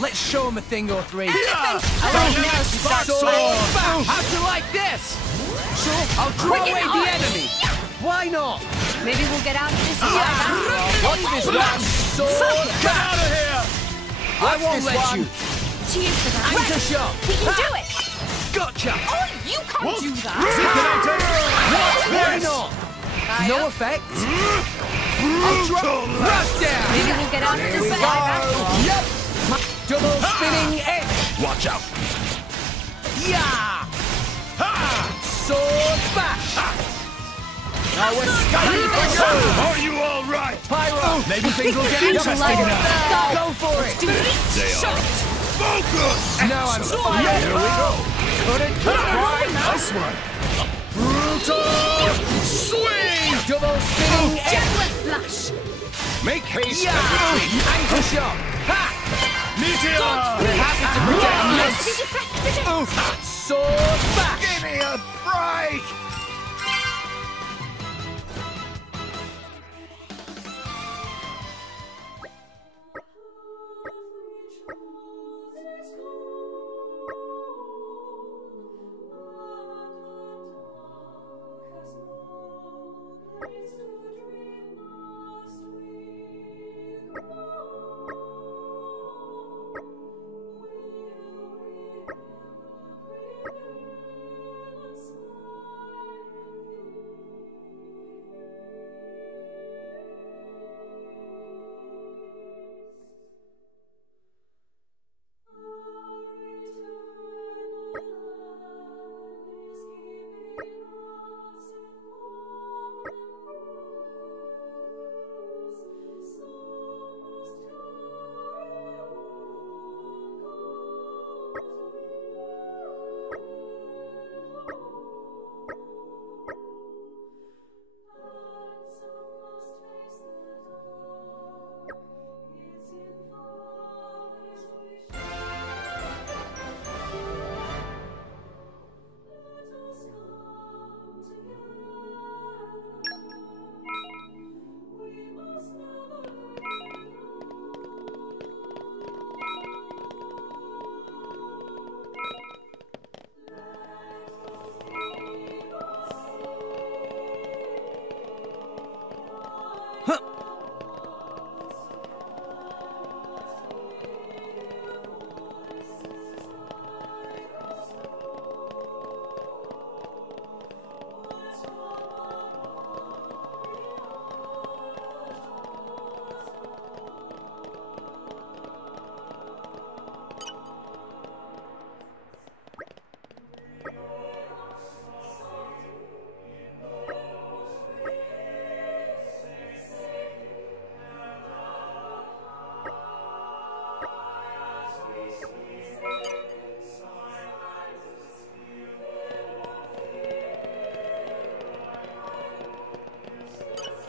Let's show him a thing or three. Elephant! How'd you like this? Sure, I'll draw away the enemy. Why not? Maybe we'll get out of this alive after all. What's this one? Sword! Get out of here! I won't let you. Cheers for that. Anchor shot. We can do it. Gotcha. Oh, you can't do that. Why not? No effect. I'll drop. Rush down. Maybe we'll get out of this alive after all. Yep. Double spinning edge. Watch out. Yeah. Sword bash. Now we're skying. Are you all right? Pyro. Maybe things will get interesting now. Go for it. Stay on. Focus. Now I'm fired. Here we go. Couldn't quite. Nice one. Brutal swing. Double spinning edge. Javelin slash. Make haste. Yeah. Ankle shot. Ha. Meteor. We're happy to protect He deflected it. Sword bash. Give me a break.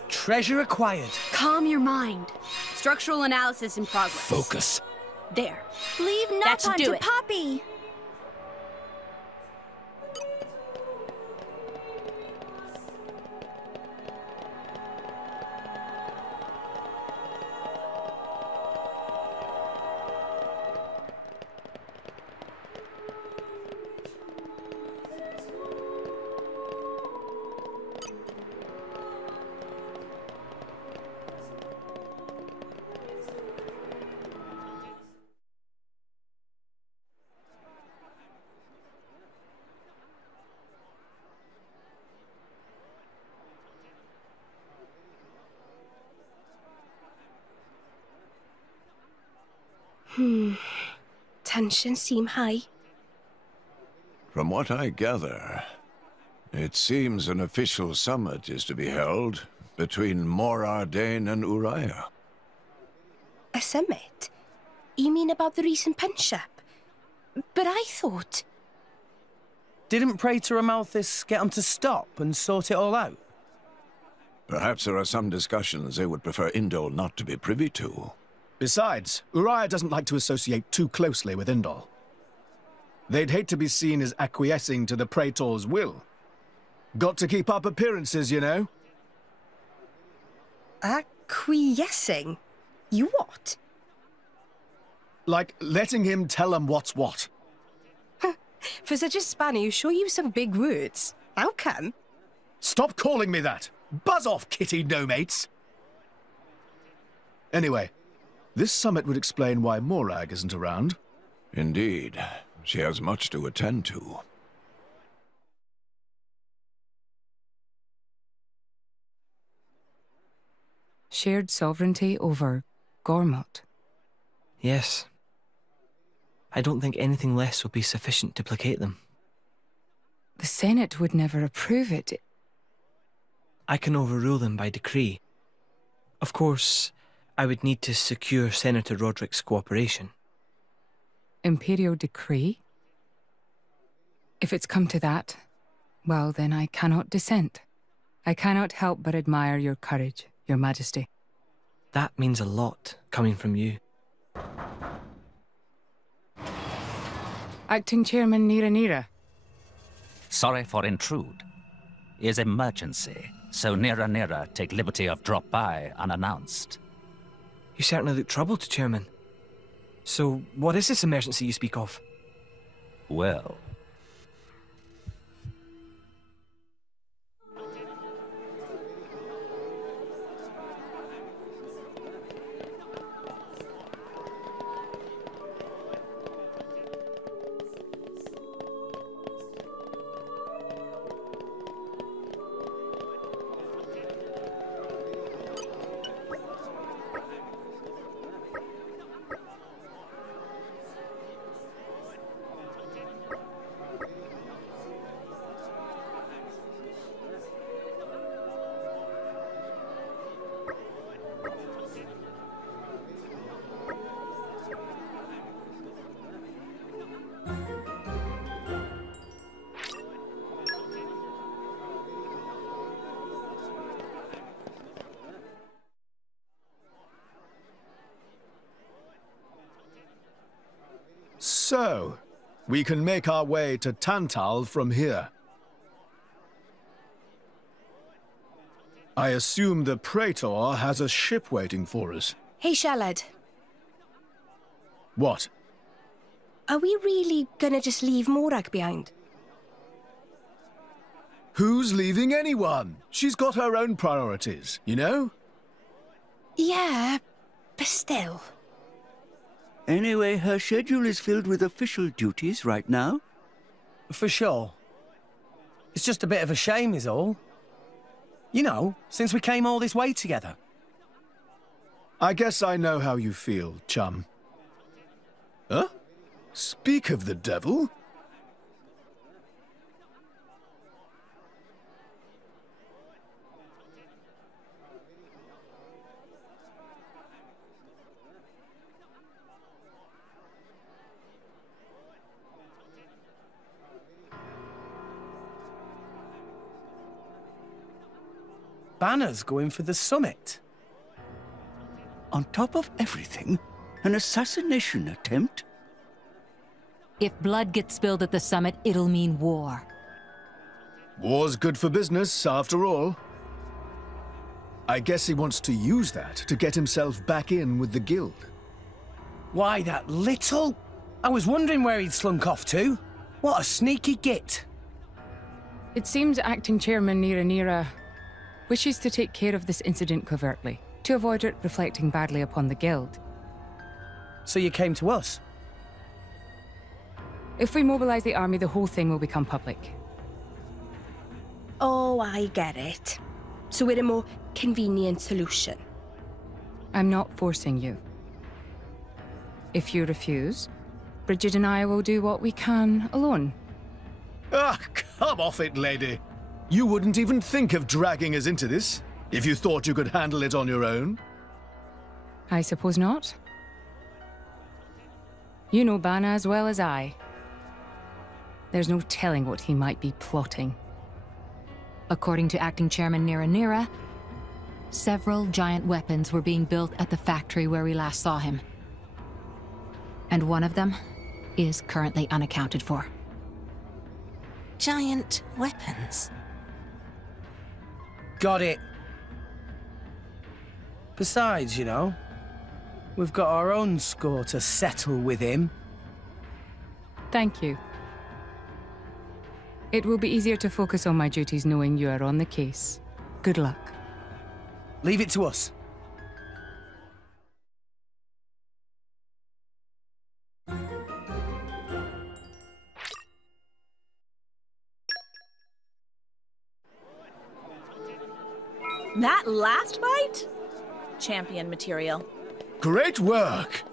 Treasure acquired. Calm your mind. Structural analysis in progress. Focus. There. Leave That should Nopon do to it. Poppy. Tensions seem high. From what I gather, it seems an official summit is to be held between Morardain and Uriah. A summit? You mean about the recent punch-up? But I thought... Didn't Praetor Amalthus get him to stop and sort it all out? Perhaps there are some discussions they would prefer Indol not to be privy to. Besides, Uriah doesn't like to associate too closely with Indol. They'd hate to be seen as acquiescing to the Praetor's will. Got to keep up appearances, you know. Acquiescing? You what? Like letting him tell them what's what. For such a spanner, you sure use some big words. How come? Stop calling me that! Buzz off, kitty no-mates! Anyway, this summit would explain why Morag isn't around. Indeed. She has much to attend to. Shared sovereignty over Gormott. Yes. I don't think anything less would be sufficient to placate them. The Senate would never approve it. I can overrule them by decree. Of course, I would need to secure Senator Roderick's cooperation. Imperial decree? If it's come to that, well, then I cannot dissent. I cannot help but admire your courage, Your Majesty. That means a lot, coming from you. Acting Chairman Nira. Sorry for intrude. Is emergency, so Nira take liberty of drop by unannounced. You certainly look troubled, Chairman. So, what is this emergency you speak of? Well... So, we can make our way to Tantal from here. I assume the Praetor has a ship waiting for us. Hey, Shalad. What? Are we really gonna just leave Morag behind? Who's leaving anyone? She's got her own priorities, you know? Yeah, but still. Anyway, her schedule is filled with official duties right now. For sure. It's just a bit of a shame is all. You know, since we came all this way together. I guess I know how you feel, chum. Huh? Speak of the devil. Banner's going for the summit. On top of everything, an assassination attempt? If blood gets spilled at the summit, it'll mean war. War's good for business, after all. I guess he wants to use that to get himself back in with the guild. Why, that little... I was wondering where he'd slunk off to. What a sneaky git. It seems Acting Chairman Nira wishes to take care of this incident covertly, to avoid it reflecting badly upon the guild. So you came to us? If we mobilize the army, the whole thing will become public. Oh, I get it. So we're a more convenient solution. I'm not forcing you. If you refuse, Bridget and I will do what we can alone. Ah, come off it, lady. You wouldn't even think of dragging us into this, if you thought you could handle it on your own. I suppose not. You know Bana as well as I. There's no telling what he might be plotting. According to Acting Chairman Nira, several giant weapons were being built at the factory where we last saw him. And one of them is currently unaccounted for. Giant weapons? Got it. Besides, you know, we've got our own score to settle with him. Thank you. It will be easier to focus on my duties knowing you are on the case. Good luck. Leave it to us. That last bite? Champion material. Great work!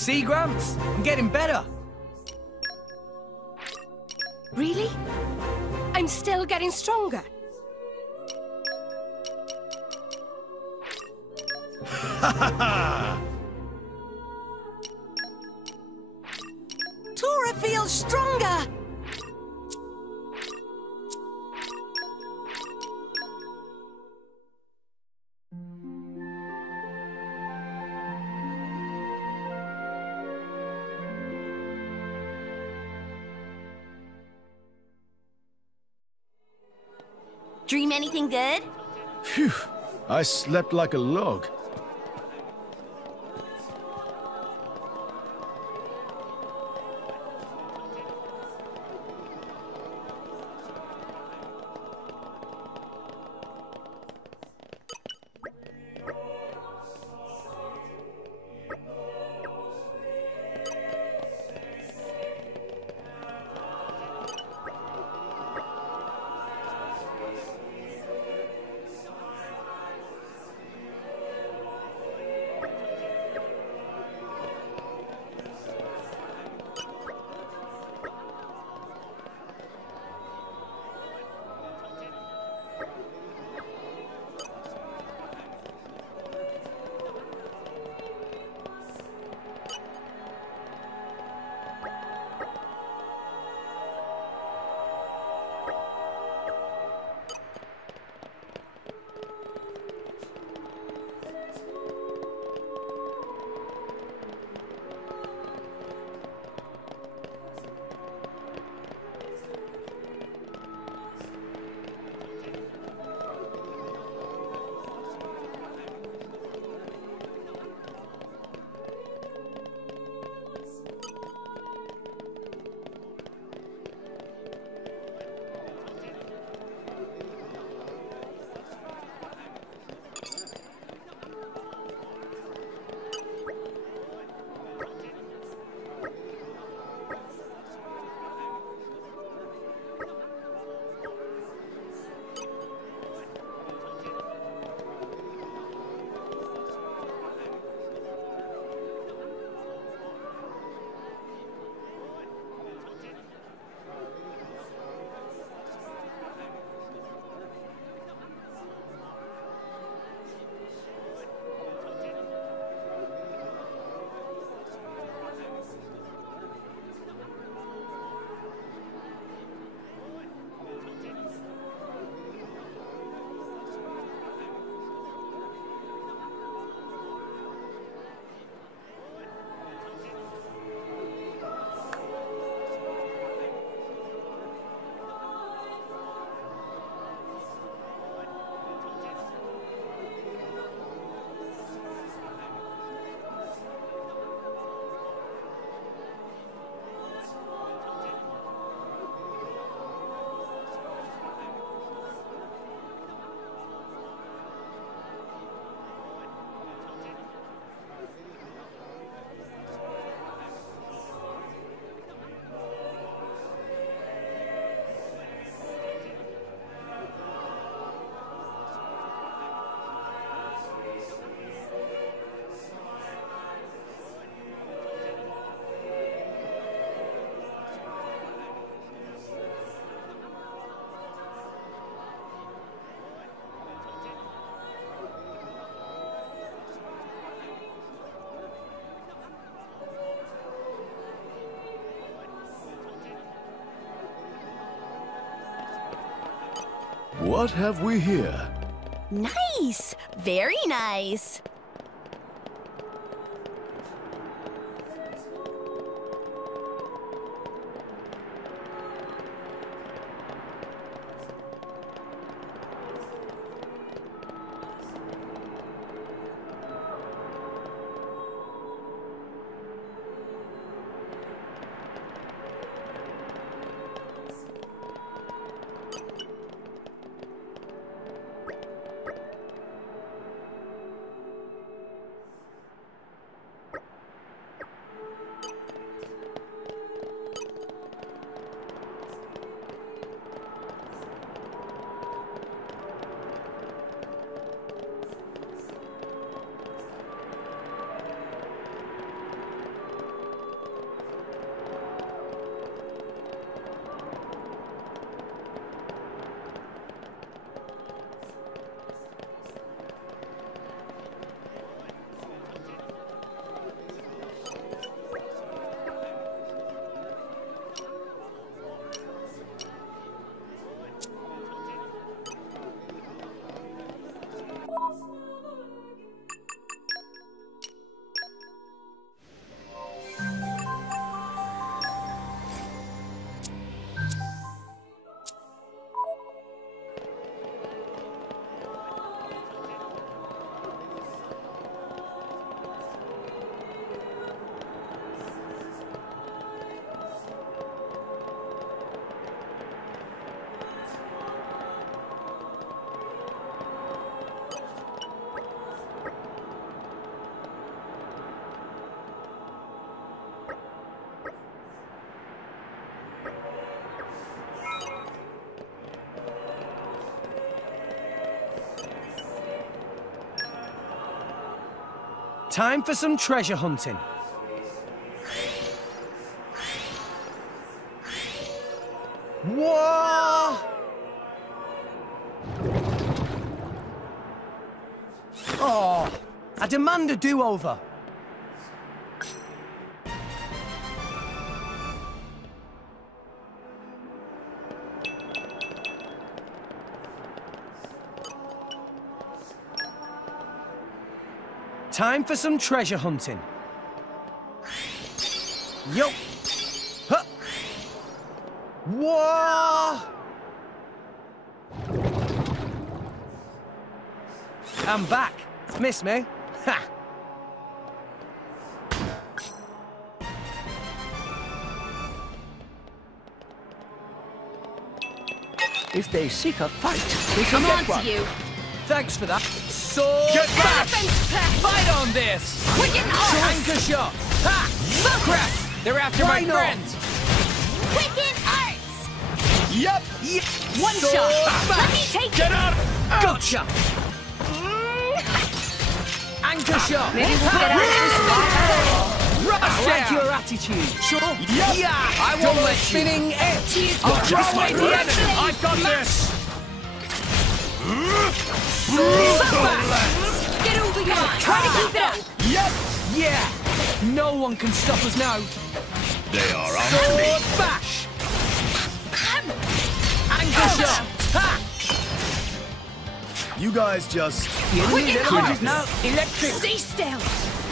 See, Gramps? I'm getting better. Really? I'm still getting stronger. Ha ha ha! Tora feels stronger! Dream anything good? Phew, I slept like a log. What have we here? Nice! Very nice! Time for some treasure hunting. Whoa! Oh, I demand a do-over. Time for some treasure hunting. Yo! Huh! Whoa! I'm back. Miss me? Ha! If they seek a fight, they shall I'm get on one. to you. Thanks for that. Sword bash! Fight on this! Quicken arts! Anchor shot! Ha! Crap! They're after Why my not? friends! Quicken arts! Yep! One Sword shot! bash! Let me take Get it! out! Gotcha! Anchor shot! Maybe we'll get out of this one. Rush I like your attitude. Sure. Yep. Yeah! I won't Double let spinning edge! I'll drop my enemy! I've got this! Get over here! Try to keep it up! Yep! Yeah! No one can stop us now. They are on Sword me. bash! Anchor shot! Ha! You guys just... Quicken arts! Now, electric! Stay still!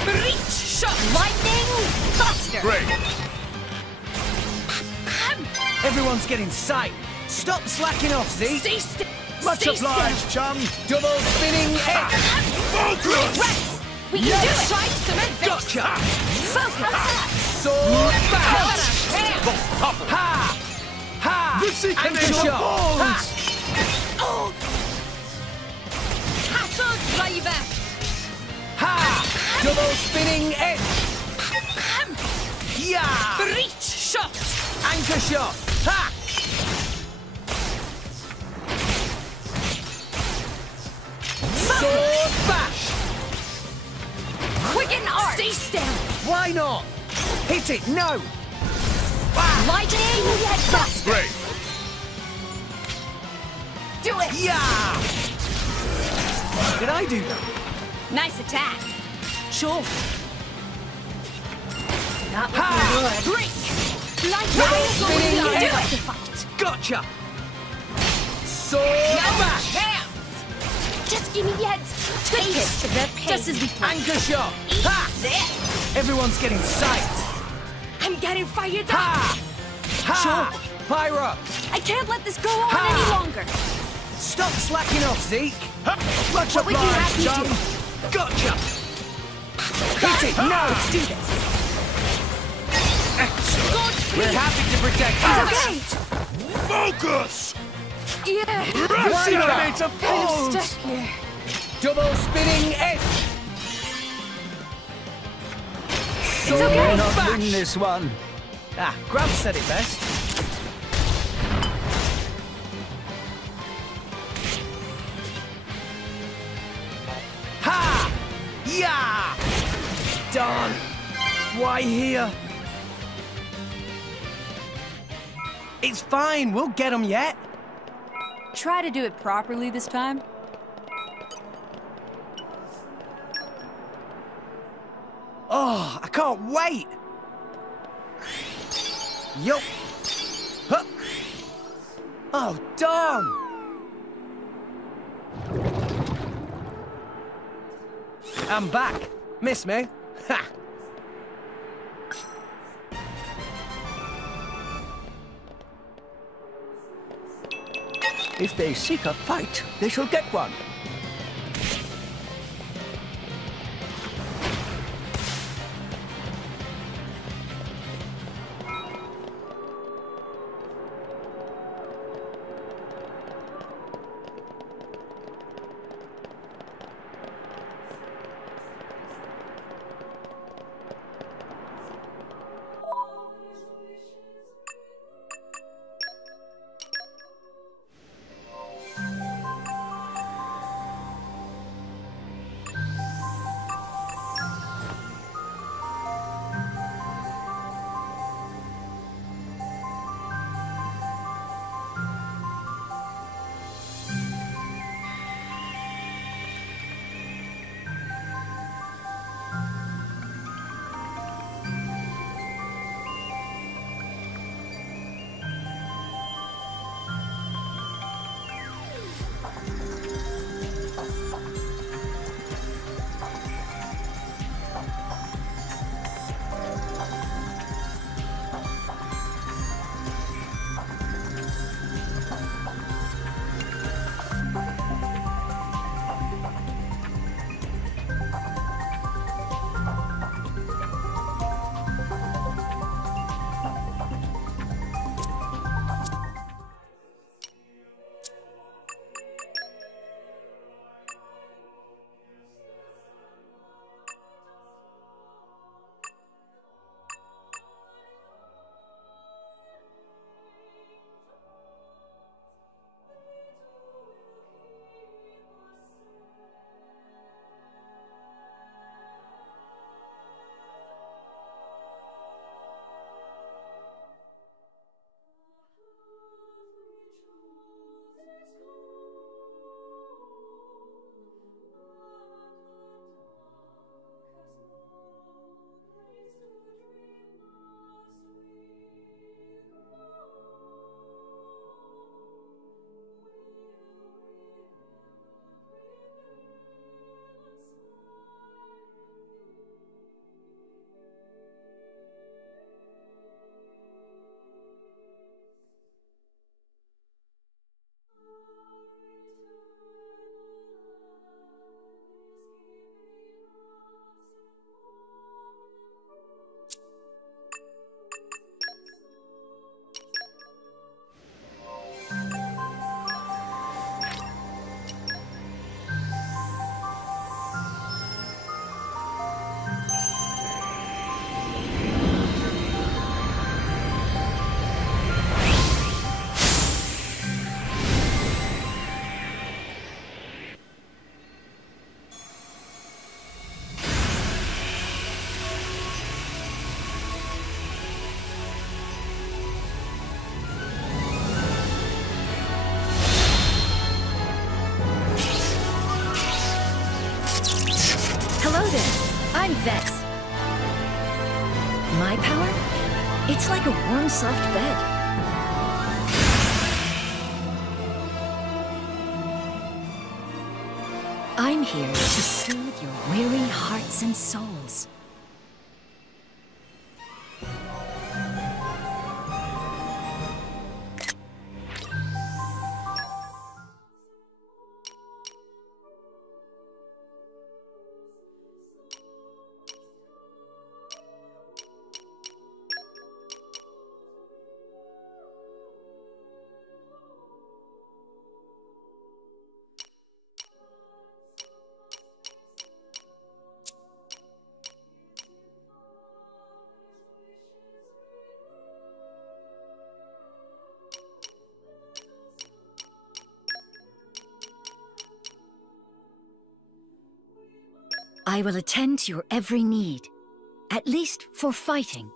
Breach shot! Lightning buster! Great. Everyone's getting sight. Stop slacking off, Zeke. Stay still! Much Stay obliged, chum. Double spinning edge. Focus! Rex! We can do it! Try some advance! Gotcha! Focus! Sword bash! Bam! Ha! Ha! The secret Anchor of shot! balls! Oh! Cattle driver! Ha! Double spinning edge. Yeah! Breach shot! Anchor shot! Ha! Sword bash! Quicken arts! Stay still! Why not? Hit it, no! Lightning buster! Great. Do it! Yeah! Did I do that? Nice attack! Sure. Not Ha! looking good. Break! Lightning spinning going edge. to fight! Gotcha! Sword No bash! chance! Just give me the heads! Take it! The pain. Just as we planned. Anchor shot! Eat Ha! this! Everyone's getting sight! I'm getting fired up! Ha! Ha! Pyro! I can't let this go on Ha! any longer! Stop slacking off, Zeke! Much What would you have obliged, me chum. do? Gotcha! Hit it! No! Let's do this! We're happy to protect It's you! okay! Focus! Yeah! The secret of Kind of balls! stuck here. Double spinning edge! It's okay! Not bash. win this one. Ah, Grab said it best. Ha! Yeah! Darn! Why here? It's fine, we'll get them yet. Try to do it properly this time. Oh, I can't wait! Yup! Huh. Oh, darn! I'm back. Miss me? Ha! If they seek a fight, they shall get one. I'm Vess. My power? It's like a warm, soft bed. I'm here to soothe your weary hearts and souls. I will attend to your every need, at least for fighting.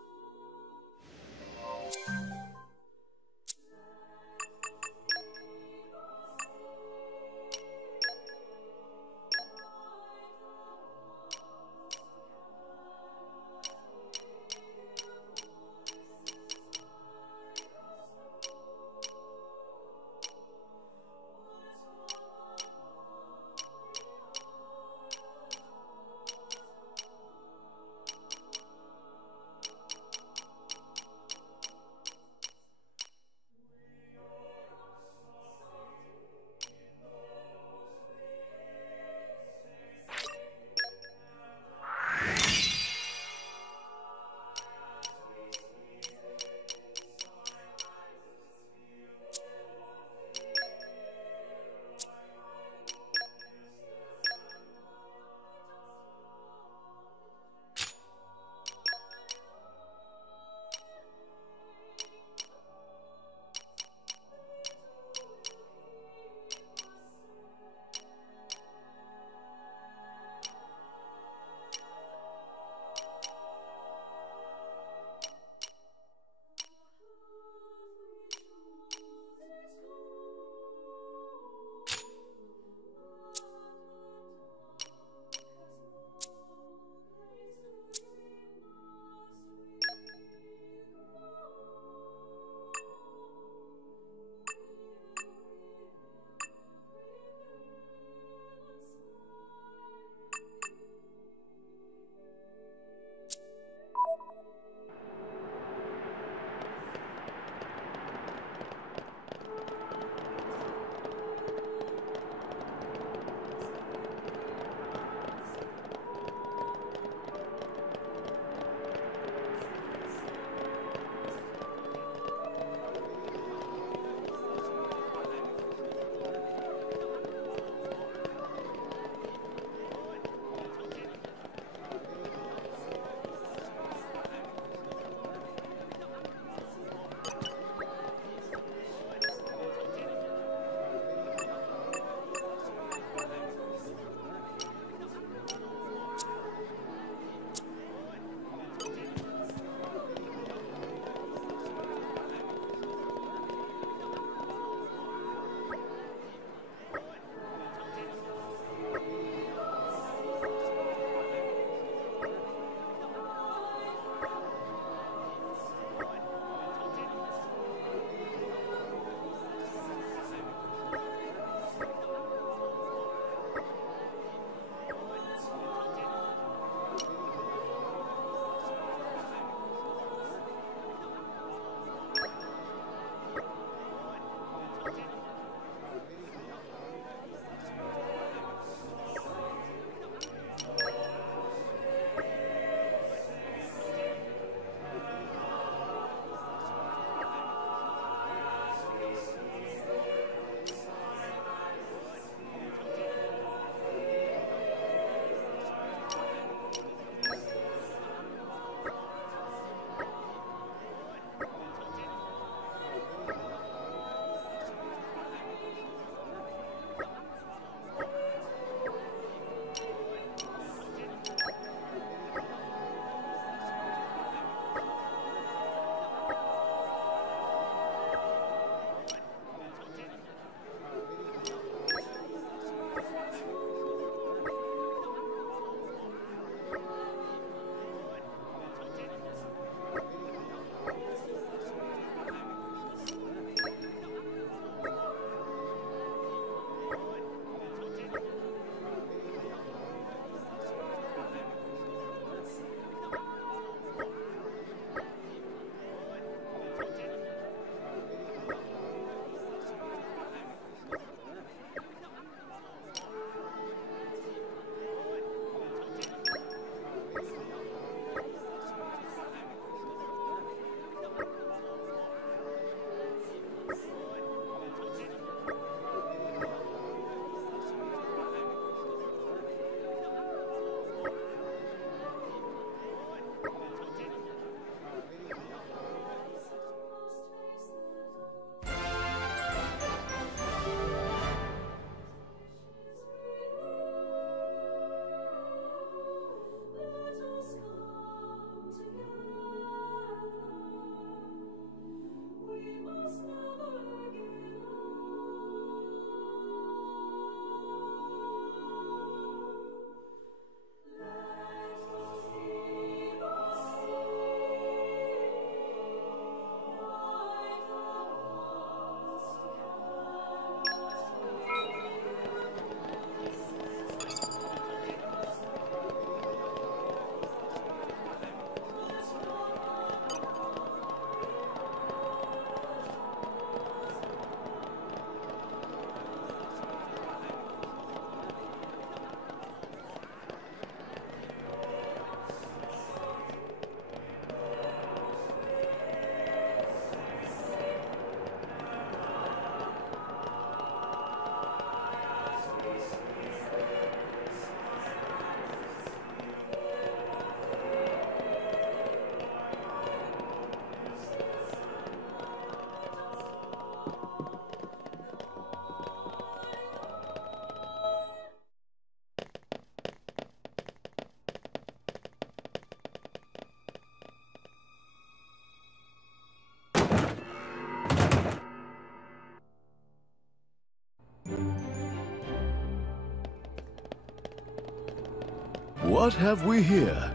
What have we here?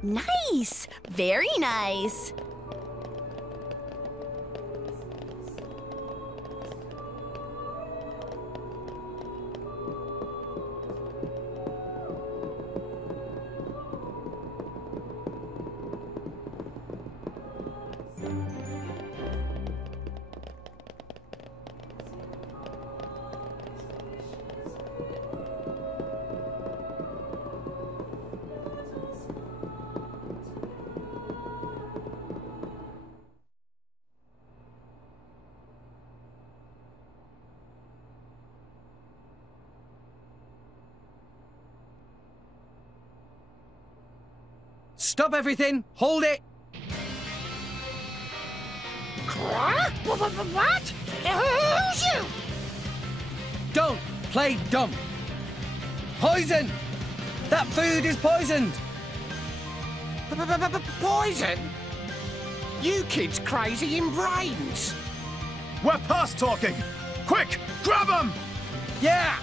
Nice! Very nice! Stop everything! Hold it! What? Who's you? Don't play dumb! Poison! That food is poisoned! Poison? You kids crazy in brains. We're past talking! Quick, grab him! Yeah!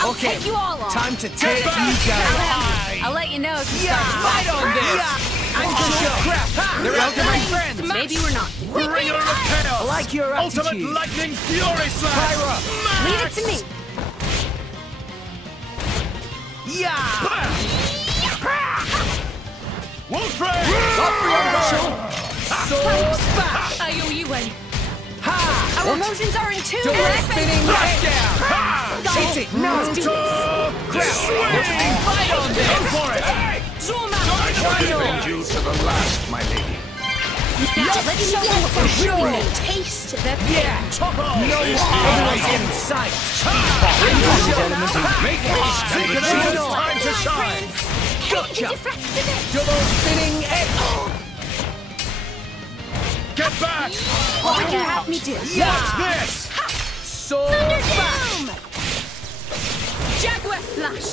I'll Okay, take you all on. time to take you down. I'll let you know if you Yeah, start. fight on this! Ha! They're out of my friends! Maybe we're not. Bringer of chaos! I like your Ultimate attitude. lightning fury slash! Pyra! Leave it to me. Yeah! Wolfray! Sword smash! I owe you one. Ha! Our emotions are in tune. Double spinning Ha! Hit it! No! Fight on this! Go for it! I shall defend you to the last, my lady. Now let's show them for sure. Taste the Yeah! Top off! No everyone's in sight! Make haste! It's time to shine! Gotcha! Double spinning edge! Get back! What would you have me do? What's this? Sword smash! Jaguar slash.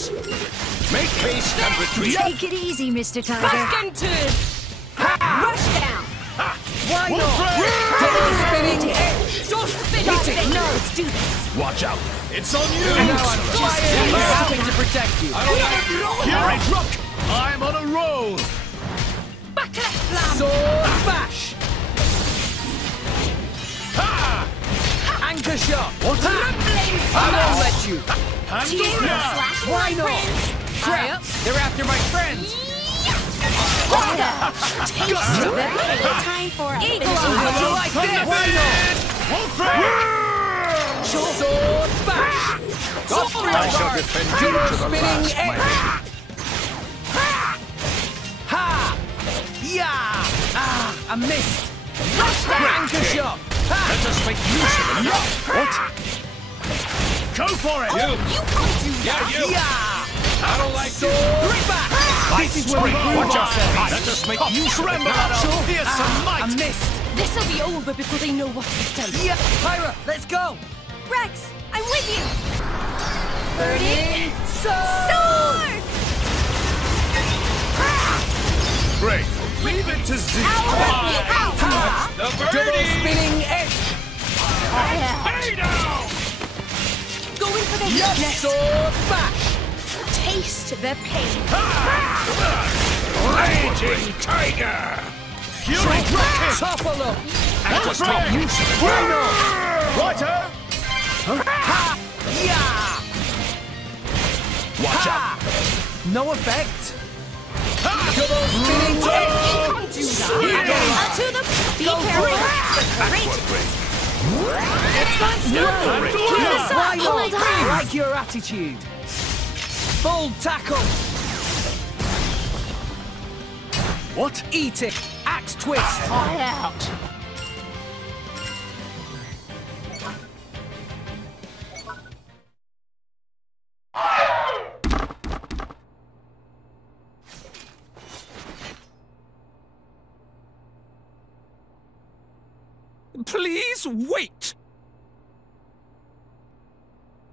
Make haste and retreat. Take it easy, Mr. Tiger. Back into rush down. Why not? Double spinning edge! Don't spin off it. No, let's do this. Watch out! It's on you! And now I'm flying happy to protect you. Fury drop! I'm on a roll! Backlash slam. Sword smash! Ha! Anchor shot! What? I won't let you! Pandora! Why not? Crap! They're after my friends! Time for a Eagle How eye. would you like this? Why not? Wolfray! Sword smash! I shall defend you to the last, my lady. Ha! Yeah! Ah, I missed! Anchor shot! Let us make use of them. What? Go for it! You can't do that. Yeah! I don't like Sword back! This is where we prove Watch out! ourselves! Let us make use of them. Here's some I might! missed! This'll be over before they know what we've done. Yeah! Pyra, let's go! Rex, I'm with you! Burning Sword! Great! Leave it to Z! Double spinning edge! Stay down! Going for the Yes! weakness. Sword bash! Taste the pain. Raging tiger! Fury rocket! Topple up! Let us make use of them. Why not? Righto! Ha! Yeah! Watch out! No effect! Double spinning edge! To the be careful. It's gone slow. Why Hold not? on. Like your attitude. Full tackle! What? Eat it! Axe twist! Fly out. Please wait!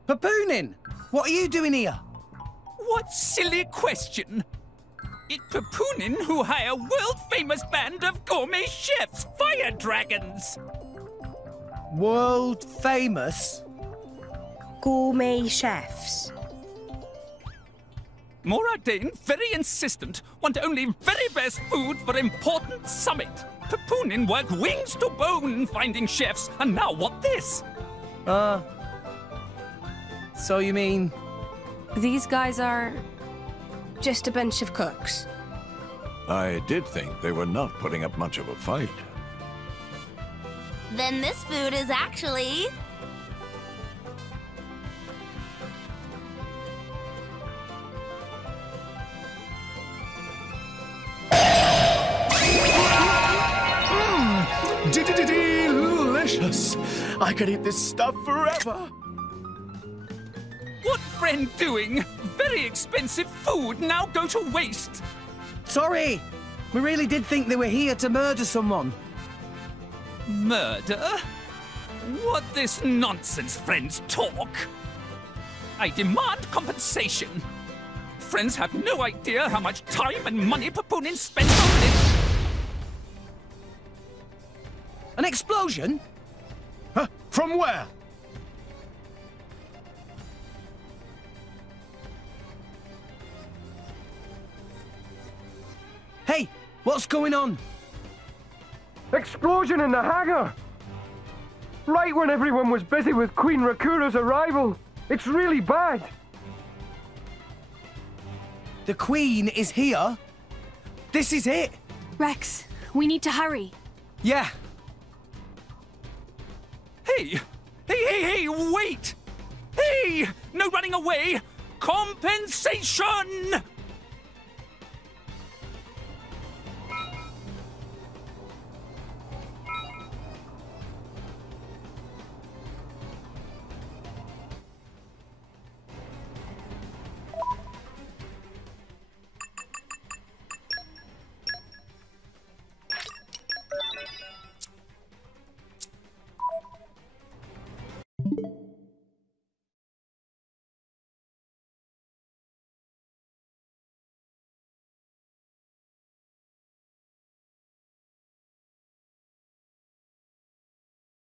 Papoonin! What are you doing here? What silly question! It's Papoonin who hire world-famous band of gourmet chefs, fire dragons! World famous? gourmet chefs. Moradane, very insistent, want only very best food for important summit. Papunin work wings to bone finding chefs, and now what this? So you mean... These guys are... Just a bunch of cooks. I did think they were not putting up much of a fight. Then this food is actually... Delicious! I could eat this stuff forever! What friend doing? Very expensive food now go to waste. Sorry! We really did think they were here to murder someone. Murder? What this nonsense friends talk? I demand compensation. Friends have no idea how much time and money Papunin spends on this. An explosion? Huh? From where? Hey, what's going on? Explosion in the hangar! Right when everyone was busy with Queen Rakura's arrival. It's really bad. The Queen is here? This is it? Rex, we need to hurry. Yeah. Hey! Hey, wait! Hey! No running away! Compensation!